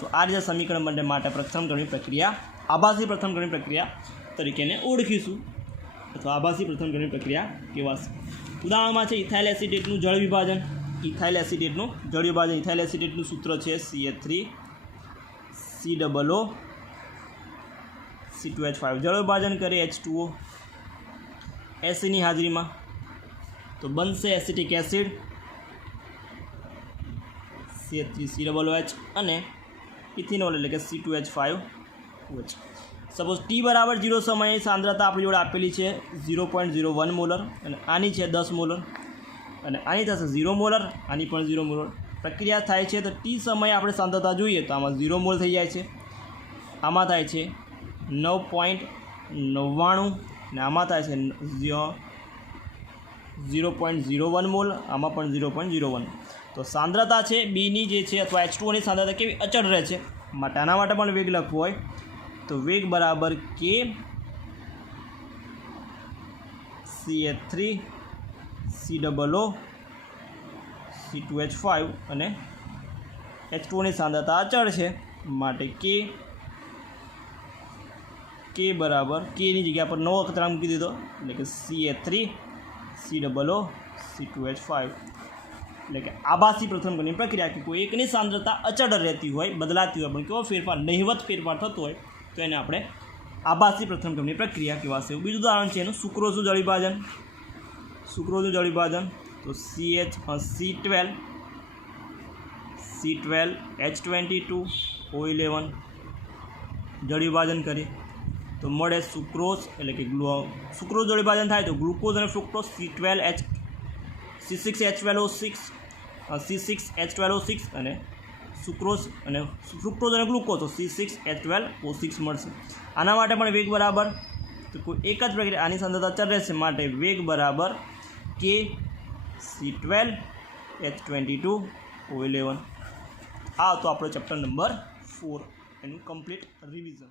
તો આ રીતે સમીકરણ બંને માટે પ્રથમ ક્રમની પ્રક્રિયા આભાસી પ્રથમ ક્રમની પ્રક્રિયા તરીકે એને ઓળખીશું, અથવા આભાસી પ્રથમ ક્રમની પ્રક્રિયા કહેવાશે. ઉદાહરણમાં છે ઇથાઇલ એસિટેટનું જળ વિભાજન. ઇથાઇલ એસિટેટનું સૂત્ર છે CH3COO C2H5. જળ વિભાજન કરે H2O એસિડની હાજરીમાં તો બનશે એસિટિક એસિડ CH3COOH અને ઇથિનોલ એટલે કે C2H5OH. સપોઝ T બરાબર 0 સમયે સાંદ્રતા આપણી જોડે આપેલી છે 0.01 મોલર, અને આની છે 10 મોલર, અને આની થશે 0 મોલર, આની પણ 0 મોલર. પ્રક્રિયા થાય છે તો T સમયે આપણે સાંદ્રતા જોઈએ તો આમાં 0 મોલ થઈ જાય છે, આમાં થાય છે 9.99, અને આમાં થાય છે 0.01 મોલ, આમાં પણ 0.01. તો સાંદ્રતા છે બીની જે છે અથવા H2Oની સાંદ્રતા કેવી? અચળ રહે છે. માટે આના માટે પણ વેગ લખવો હોય તો વેગ બરાબર કે CH3COO C2H5, અને H2Oની સાંદ્રતા અચળ છે, માટે કે બરાબર કેની જગ્યા પર નવો અચળાંક મૂકી દીધો, એટલે કે CH3COO C2H5. એટલે કે આભાસી પ્રથમ ક્રમની પ્રક્રિયા કે કોઈ એકની સાંદ્રતા અચળ રહેતી હોય, બદલાતી હોય, પણ કેવો ફેરફાર? નહિવત ફેરફાર થતો હોય તો એને આપણે આભાસી પ્રથમ ક્રમની પ્રક્રિયા કહેવાશે. બીજું ઉદાહરણ છે એનું સુક્રોઝનું જળ વિભાજન. તો C12H22O11 જળ વિભાજન કરીએ તો મળે સુક્રોઝ, એટલે કે સુક્રોઝ જળ વિભાજન થાય તો ગ્લુકોઝ અને ફ્રુક્ટોઝ C6H12O6 અને સુક્રોઝ અને ફ્રુક્ટોઝ અને ગ્લુકોઝ તો C6H12O6 મળશે. આના માટે પણ વેગ બરાબર તો કોઈ એક જ પ્રક્રિયા આની સાંદ્રતા અચળ રહેશે, માટે વેગ બરાબર કે C12H22O11. આ તો આપણો ચેપ્ટર નંબર 4 એનું કમ્પ્લીટ રિવિઝન.